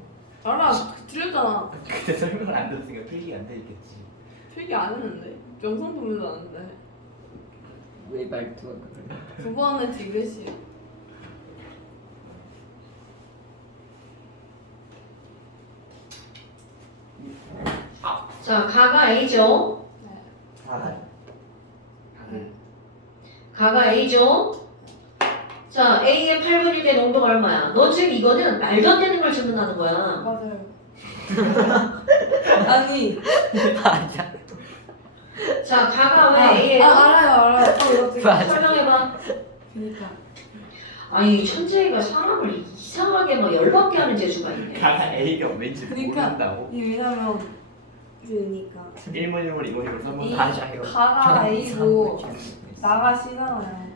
알아. 틀렸잖아. 그때 설명을 안 들었으니까 필기 안 되겠지. 필기 안 했는데. 영상 보면서 아는데. 왜 말투가 그래? 9번에 디귿이. 자, 가가 A죠? 아, 가가 A죠? 자, A의 8분의 1의 농도가 얼마야? 너 지금 이거는 말도 안 되는 걸 질문하는 거야. 맞아요. 아니. 맞아. 자, 가가 왜 A예요? 알아요. 이거 맞아. 설명해봐. 그니까. 아니 천재가 사람을 이상하게 막 열받게 하는 재주가 있네. 가가 A가 왠지 그러니까. 모른다고. 왜냐면 그니까 1문 1을 써본 이- 맞아요. 가가 A고 나가 C잖아요.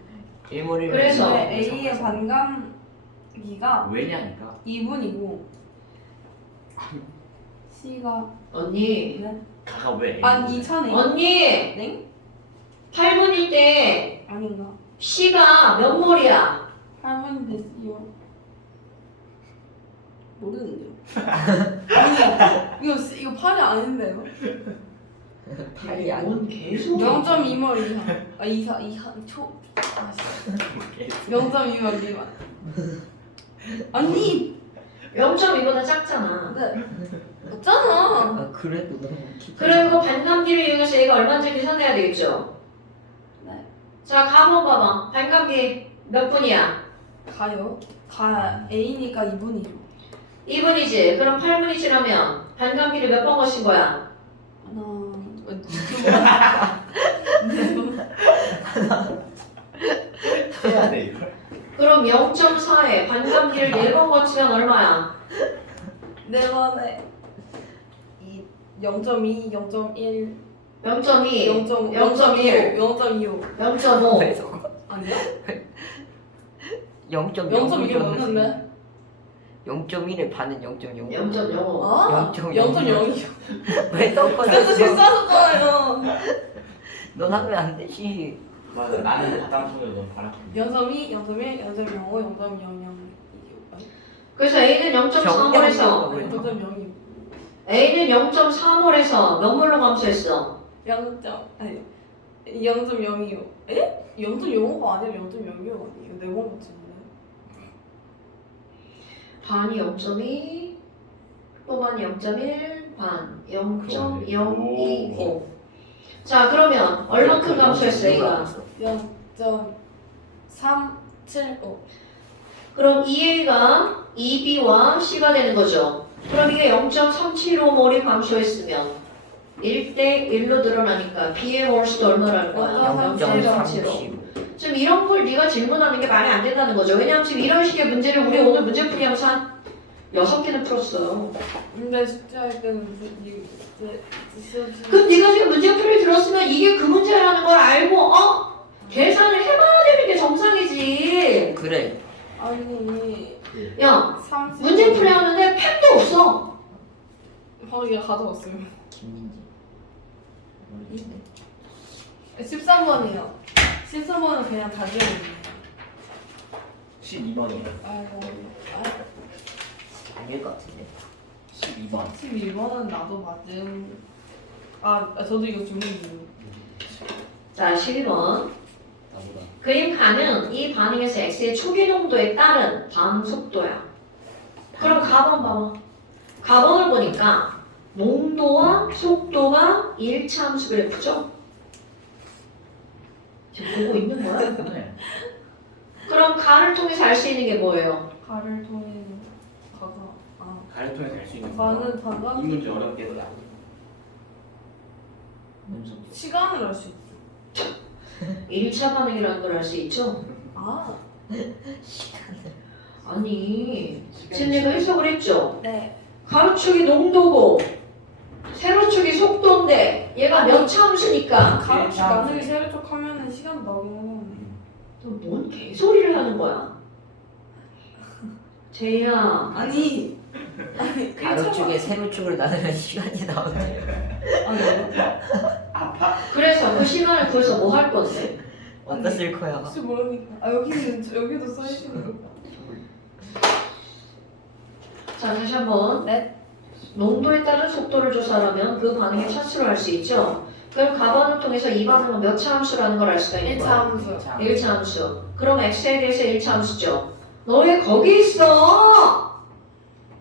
일몰이 그래서 근데 A의 반감기가 왜냐니까. 2분이고 C가 언니, 네? 가가 왜 A? 12,000에 언니 네? 8분일 때 아닌가? C가 몇 몰이야? 8분 됐어요. 모르는데요. 아니 이거 8이 아닌데요? 팔이 아니. 뭔 개소리? 0.2몰 이상. 아 이하 초. 아, 씨. 0.2몰 미만. 아니 0.2보다 작잖아. 네. 맞잖아. 아, 그래도 너무 깊이. 그리고 반감기를 이용해서 얘가 얼마인지 계산해야 되겠죠? 네. 자, 가 한번 봐봐. 반감기 몇 분이야? 가요. 가 A니까 2분이죠. 2분이지. 그럼 8분이 지나면 반감기를 몇 번 거신 거야? 해야 돼 이걸. 그럼 0.4에 반감기를 4번 거치면 얼마야? 네 번에 0.2, 0.1, 0.2, 0.1, 0.25. 0.5. 아니야? 0.0 0.25 넘는데? 0.1의 반은 0.0. 0.05. 아, 0.0. 0.0이요. 왜 그래서 섞어놨어? 실수하셨잖아요. 넌 하면 안 되지. 맞아. 나는 바닥손으로 넌 바닥. 0.2, 0.1, 0.05, 0.00. 그래서 A는 0.4몰에서 0.02. A는 0.4몰에서 몇 몰로 감소했어? 0.02요. 에? 0.05가 아니라 0.02가 아니에요. 네번 맞췄네. 반이 0.2, 또 반이 0.1, 반 0.025. 자, 그러면 얼마큼 감소했어 A가? 0.375. 그럼 2A가 2B와 C가 되는 거죠. 그럼 이게 0.375몰이 감소했으면 1대 1로 늘어나니까 B의 몰수도 얼마라는 거야? 0.375. 지금 이런 걸 네가 질문하는 게 말이 안 된다는 거죠. 왜냐면 지금 이런 식의 문제를 우리 오늘 문제풀이 하면서 한 6개는 풀었어요. 근데 숙제할 때는 그럼 네가 지금 문제풀이를 들었으면 이게 그 문제라는 걸 알고 계산을 해봐야 되는 게 정상이지. 그래. 아니 야, 30. 문제풀이 하는데 펜도 없어. 바로 얘가 가져왔어요. 김민지. 13번이요. 13번은 그냥 다 지워버려요. 12번이야. 아이고. 아닐 것 같은데. 12번. 12번은 나도 맞음. 저도 이거 주문이에요. 자, 12번. 나보다. 그림 반응, 이 반응에서 X의 초기 농도에 따른 반응 속도야. 그럼 가번 봐봐. 가번을 보니까 농도와 속도가 1차 함수 그래프죠? 지금 보고 있는 거야? 네. 그럼 가를 통해서 알 수 있는 게 뭐예요? 가를 통해 가가. 가를 통해서 알 수 있는 가는 이 가가 문제 어렵게 해도 나. 시간을 알 수 있죠. 1차 반응이라는 걸 알 수 있죠? 아니, 지금 내가 해석을 했죠? 네. 가로축이 농도고 세로축이 속도인데 얘가 몇 차 함수니까 가로축 나누기 세로축 하면은 시간 나오긴 하는데. 또 뭔 개소리를 하는 거야? 제이야, 아니 가로축에 세로축을 나누면 시간이 나오네. 그래서 그 시간을 구해서 뭐 할 건데? 어디다 쓸 거야? 혹시 모르니까. 여기도 써있으니까. 자, 다시 한번. 네. 농도에 따른 속도를 조사하면 그 반응의 차수를 알 수 있죠? 그럼 가반을 통해서 이 반응은 몇 차 함수라는 걸 알 수가 있는 1차 거야. 함수. 1차 함수. 그럼 x에 대해서 1차 함수죠. 너 왜 거기 있어?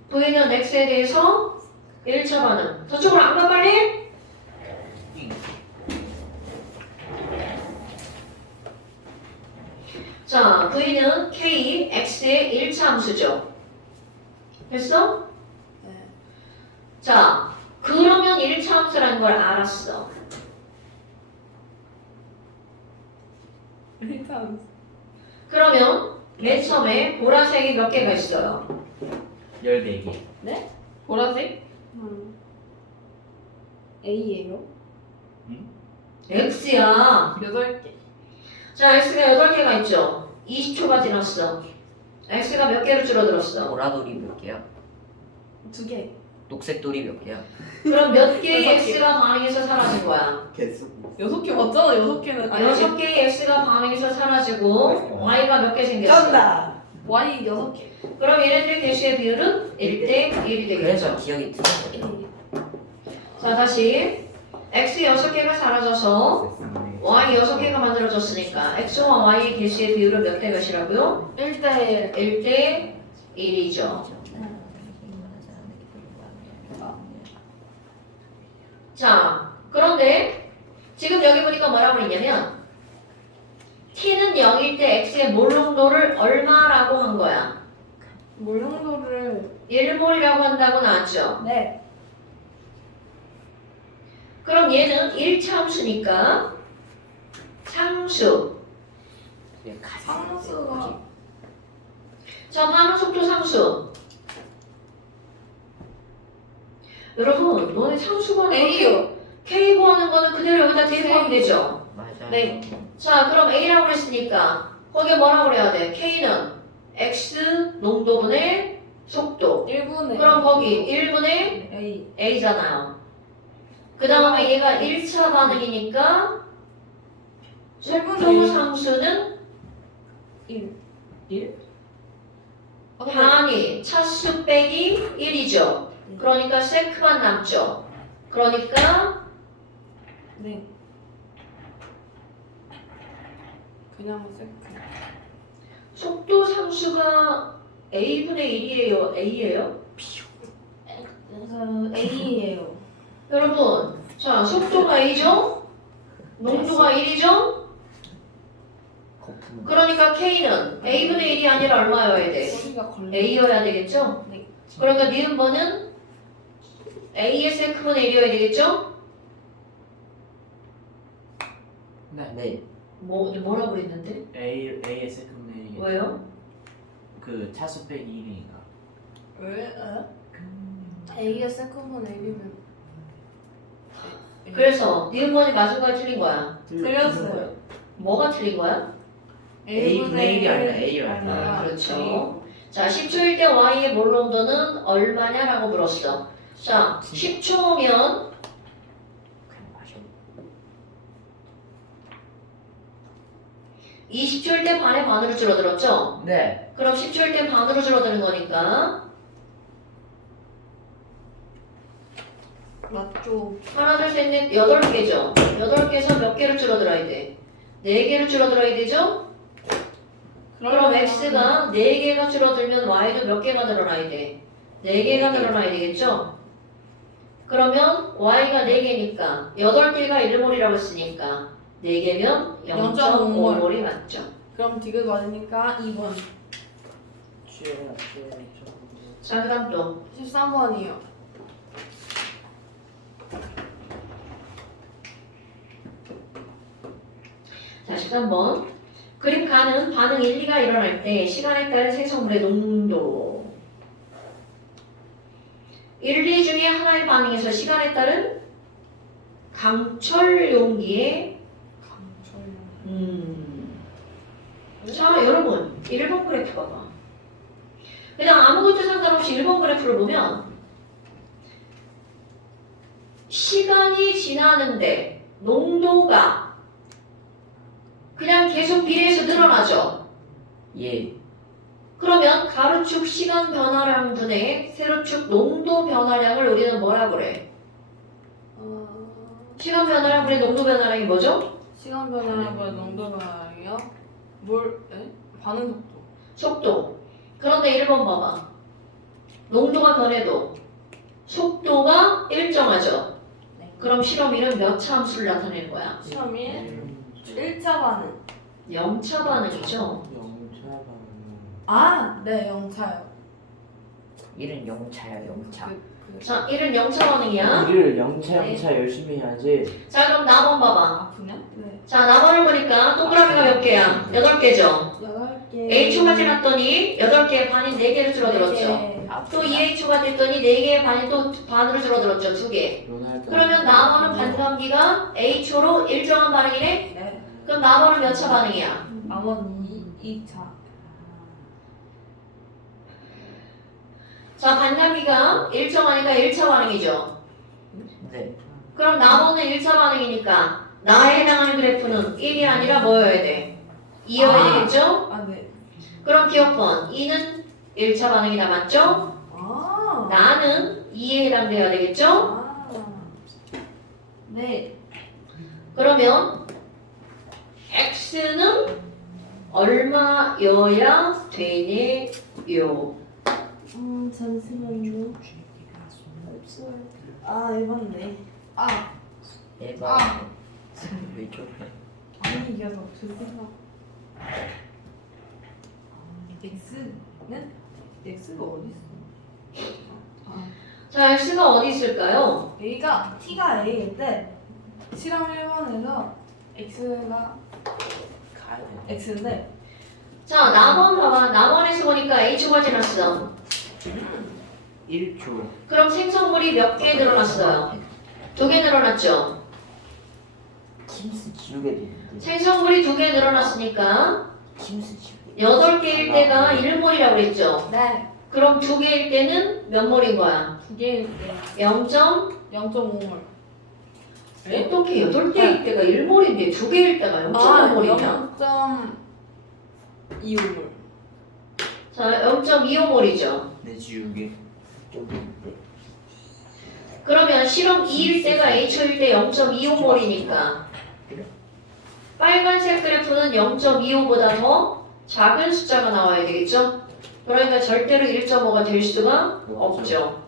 v는 x에 대해서 1차 반응. 저쪽으로 안 가 빨리? 자, v는 k, x의 1차 함수죠. 됐어? 네. 자, 그러면 1차 함수라는 걸 알았어. 일단 그러면 맨 처음에 보라색이 몇 개가 있어요? 14개. 보라색? A예요? X야. 8개. 자, X가 8개가 있죠? 20초가 지났어. X가 몇 개로 줄어들었어? 보라돌이 몇 개야? 2개. 녹색돌이 몇 개야? 그럼 몇 개의 6개. X가 반응해서 사라진 거야? 개수. 6개 맞잖아. 6개는. 6개의 X가 반응해서 사라지고 Y가 몇 개 생겼어? 쩐다. Y 6개. 그럼 얘네들 개수의 비율은 1대 1이 그래서 되겠죠? 기억이 틀린 거지. 자, 다시 X 6개가 사라져서 Y 6개가 만들어졌으니까 X와 Y의 개수의 비율은 몇 대 몇이라고요? 1대 1대 1이죠. 자, 그런데 지금 여기 보니까 뭐라고 그랬냐면 t는 0일 때 x의 몰롱도를 얼마라고 한 거야? 몰롱도를 1몰이라고 한다고 나왔죠? 네. 그럼 얘는 1차함수니까 상수. 상수가 자, 반응 속도 상수. 여러분, 너네 상수가 A요. K 구하는 거는 그대로 여기다 대입하면 되죠? 맞아. 네. 자, 그럼 A라고 그랬으니까 거기에 뭐라고 그래야 돼? K는 X 농도분의 속도. 1분의 그럼 거기 1분의 A. A잖아요. 그 다음에 얘가 1차 반응이니까 속도 상수는 1? 반이 차수 빼기 1이죠. 그러니까 세크만 남죠. 그러니까 네. 그냥 세크. 속도 상수가 A분의 1이에요? A예요? A예요. 여러분, 자, 속도가 A죠? 농도가 1이죠? 거품. 그러니까 K는 A분의 1이 아니라 얼마여야 돼? 소리가 걸려. A여야 되겠죠? 네. 그러니까 니은번은 A의 세크분의 1이어야 되겠죠? 네. 뭐라고 그랬는데? A의 세컨드 왜요? 그 차수 빼기 1이니까. 왜? A가 세컨분 A면 그래서 니은번이 맞은 거야 틀린 거야? 틀렸어요. 뭐가 틀린 거야? A분의 1이 아니라 A요. 아, 그렇죠. 자, 10초일 때 Y의 몰롱도는 얼마냐라고 물었어. 자, 10초면 그냥 마셔. 20초일 때 반의 반으로 줄어들었죠? 네. 그럼 10초일 때 반으로 줄어드는 거니까 맞죠. 하나, 둘, 셋, 넷, 8개죠? 8개에서 몇 개로 줄어들어야 돼? 4개로 줄어들어야 되죠? 그럼 X가 4개가 줄어들면 Y도 몇 개가 늘어나야 돼? 4개가 늘어나야 되겠죠? 그러면 Y가 4개니까 8개가 1몰이라고 했으니까 4개면 0.5몰이 맞죠? 그럼 디귿 맞으니까 2번. 자, 그 다음 또 13번이요. 자, 13번. 그림 가는 반응 1, 2가 일어날 때 시간에 따른 생성물의 농도 1, 2 중에 하나의 반응에서 시간에 따른 강철 용기의 자, 여러분 1번 그래프 봐봐. 그냥 아무것도 상관없이 1번 그래프를 보면 시간이 지나는데 농도가 그냥 계속 비례해서 늘어나죠. 예. 그러면 가로축 시간 변화량 분의 세로축 농도 변화량을 우리는 뭐라 그래? 시간 변화량 분의 농도 변화량이 뭐죠? 시간 변화량과 농도 변화량이요? 반응 속도. 속도. 그런데 1번 봐봐. 농도가 변해도 속도가 일정하죠. 네. 그럼 실험 1은 몇 차 함수를 나타내는 거야? 시험이 1차 반응. 0차 반응이죠. 아, 네, 0차요. 1은 0차야 0차. 자, 1은 0차 반응이야. 일을 영차 열심히 해야지. 자, 그럼 나번 봐봐. 아프냐? 네. 자, 나머지 보니까 동그라미가 몇 개야? 8개죠? 8개. A초가 지났더니 8개의 반이 4개로 줄어들었죠. 또 2A초가 됐더니 4개의 반이 또 반으로 줄어들었죠. 2개. 그러면 나머는 반감기가 A초로 일정한 반응이네? 네. 그럼 나머는 몇 차 반응이야? 남은 2차. 자, 반감기가 일정하니까 1차 반응이죠. 네. 그럼 나머는 1차 반응이니까 나에 해당하는 그래프는 1이 아니라 뭐여야 돼? 2여야 되겠죠? 아, 네. 그럼 기억번 2는 1차 반응이다 맞죠? 아. 나는 2에 해당돼야 되겠죠? 아. 네. 그러면 x는 얼마여야 되네요? 잠시만요. 아, 해봤네. 아, 에바. 아. 왜 저래? 아니 이게 더 생각. x가 어디 있어? 자, x가 어디 있을까요? A가 t가 A인데 실험 1번에서 x가 가야 돼. x인데 자, 남원 봐봐. 남원에서 보니까 h가 지났어. 1초. 그럼 생성물이 몇 개 늘어났어요? 2개 늘어났죠? 김스 지우개 되는데. 생성물이 2개 늘어났으니까 김스 지우개. 8개일 때가 1몰이라고 그랬죠? 네. 그럼 2개일 때는 몇 몰인 거야? 두 개일 때 0. 0.5몰. 어떻게 8개일 때가 1몰인데 2개일 때가 0.5몰이냐? 0.25몰. 자, 0.25몰이죠. 내 지우개. 그러면 실험 2일 때가 H일 때 0.25몰이니까 빨간색 그래프는 0.25보다 더 작은 숫자가 나와야 되겠죠? 그러니까 절대로 1.5가 될 수가 없죠.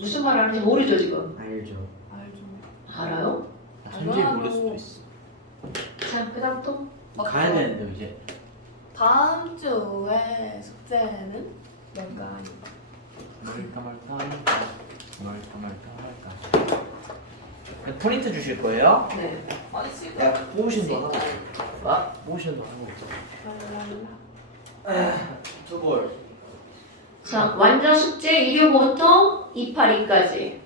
무슨 말 하는지 모르죠 지금? 알죠. 알죠. 알아요? 현재 모를 수도 있어. 자, 그 다음 또? 가야 되는데 이제. 다음 주에 숙제는 뭔가요? 말까. 프린트 주실 거예요? 네. 아니 지금 야, 모션도 하고. 아, 모션도 하고. 두 볼. 자, 완전 숙제 1교부터 282까지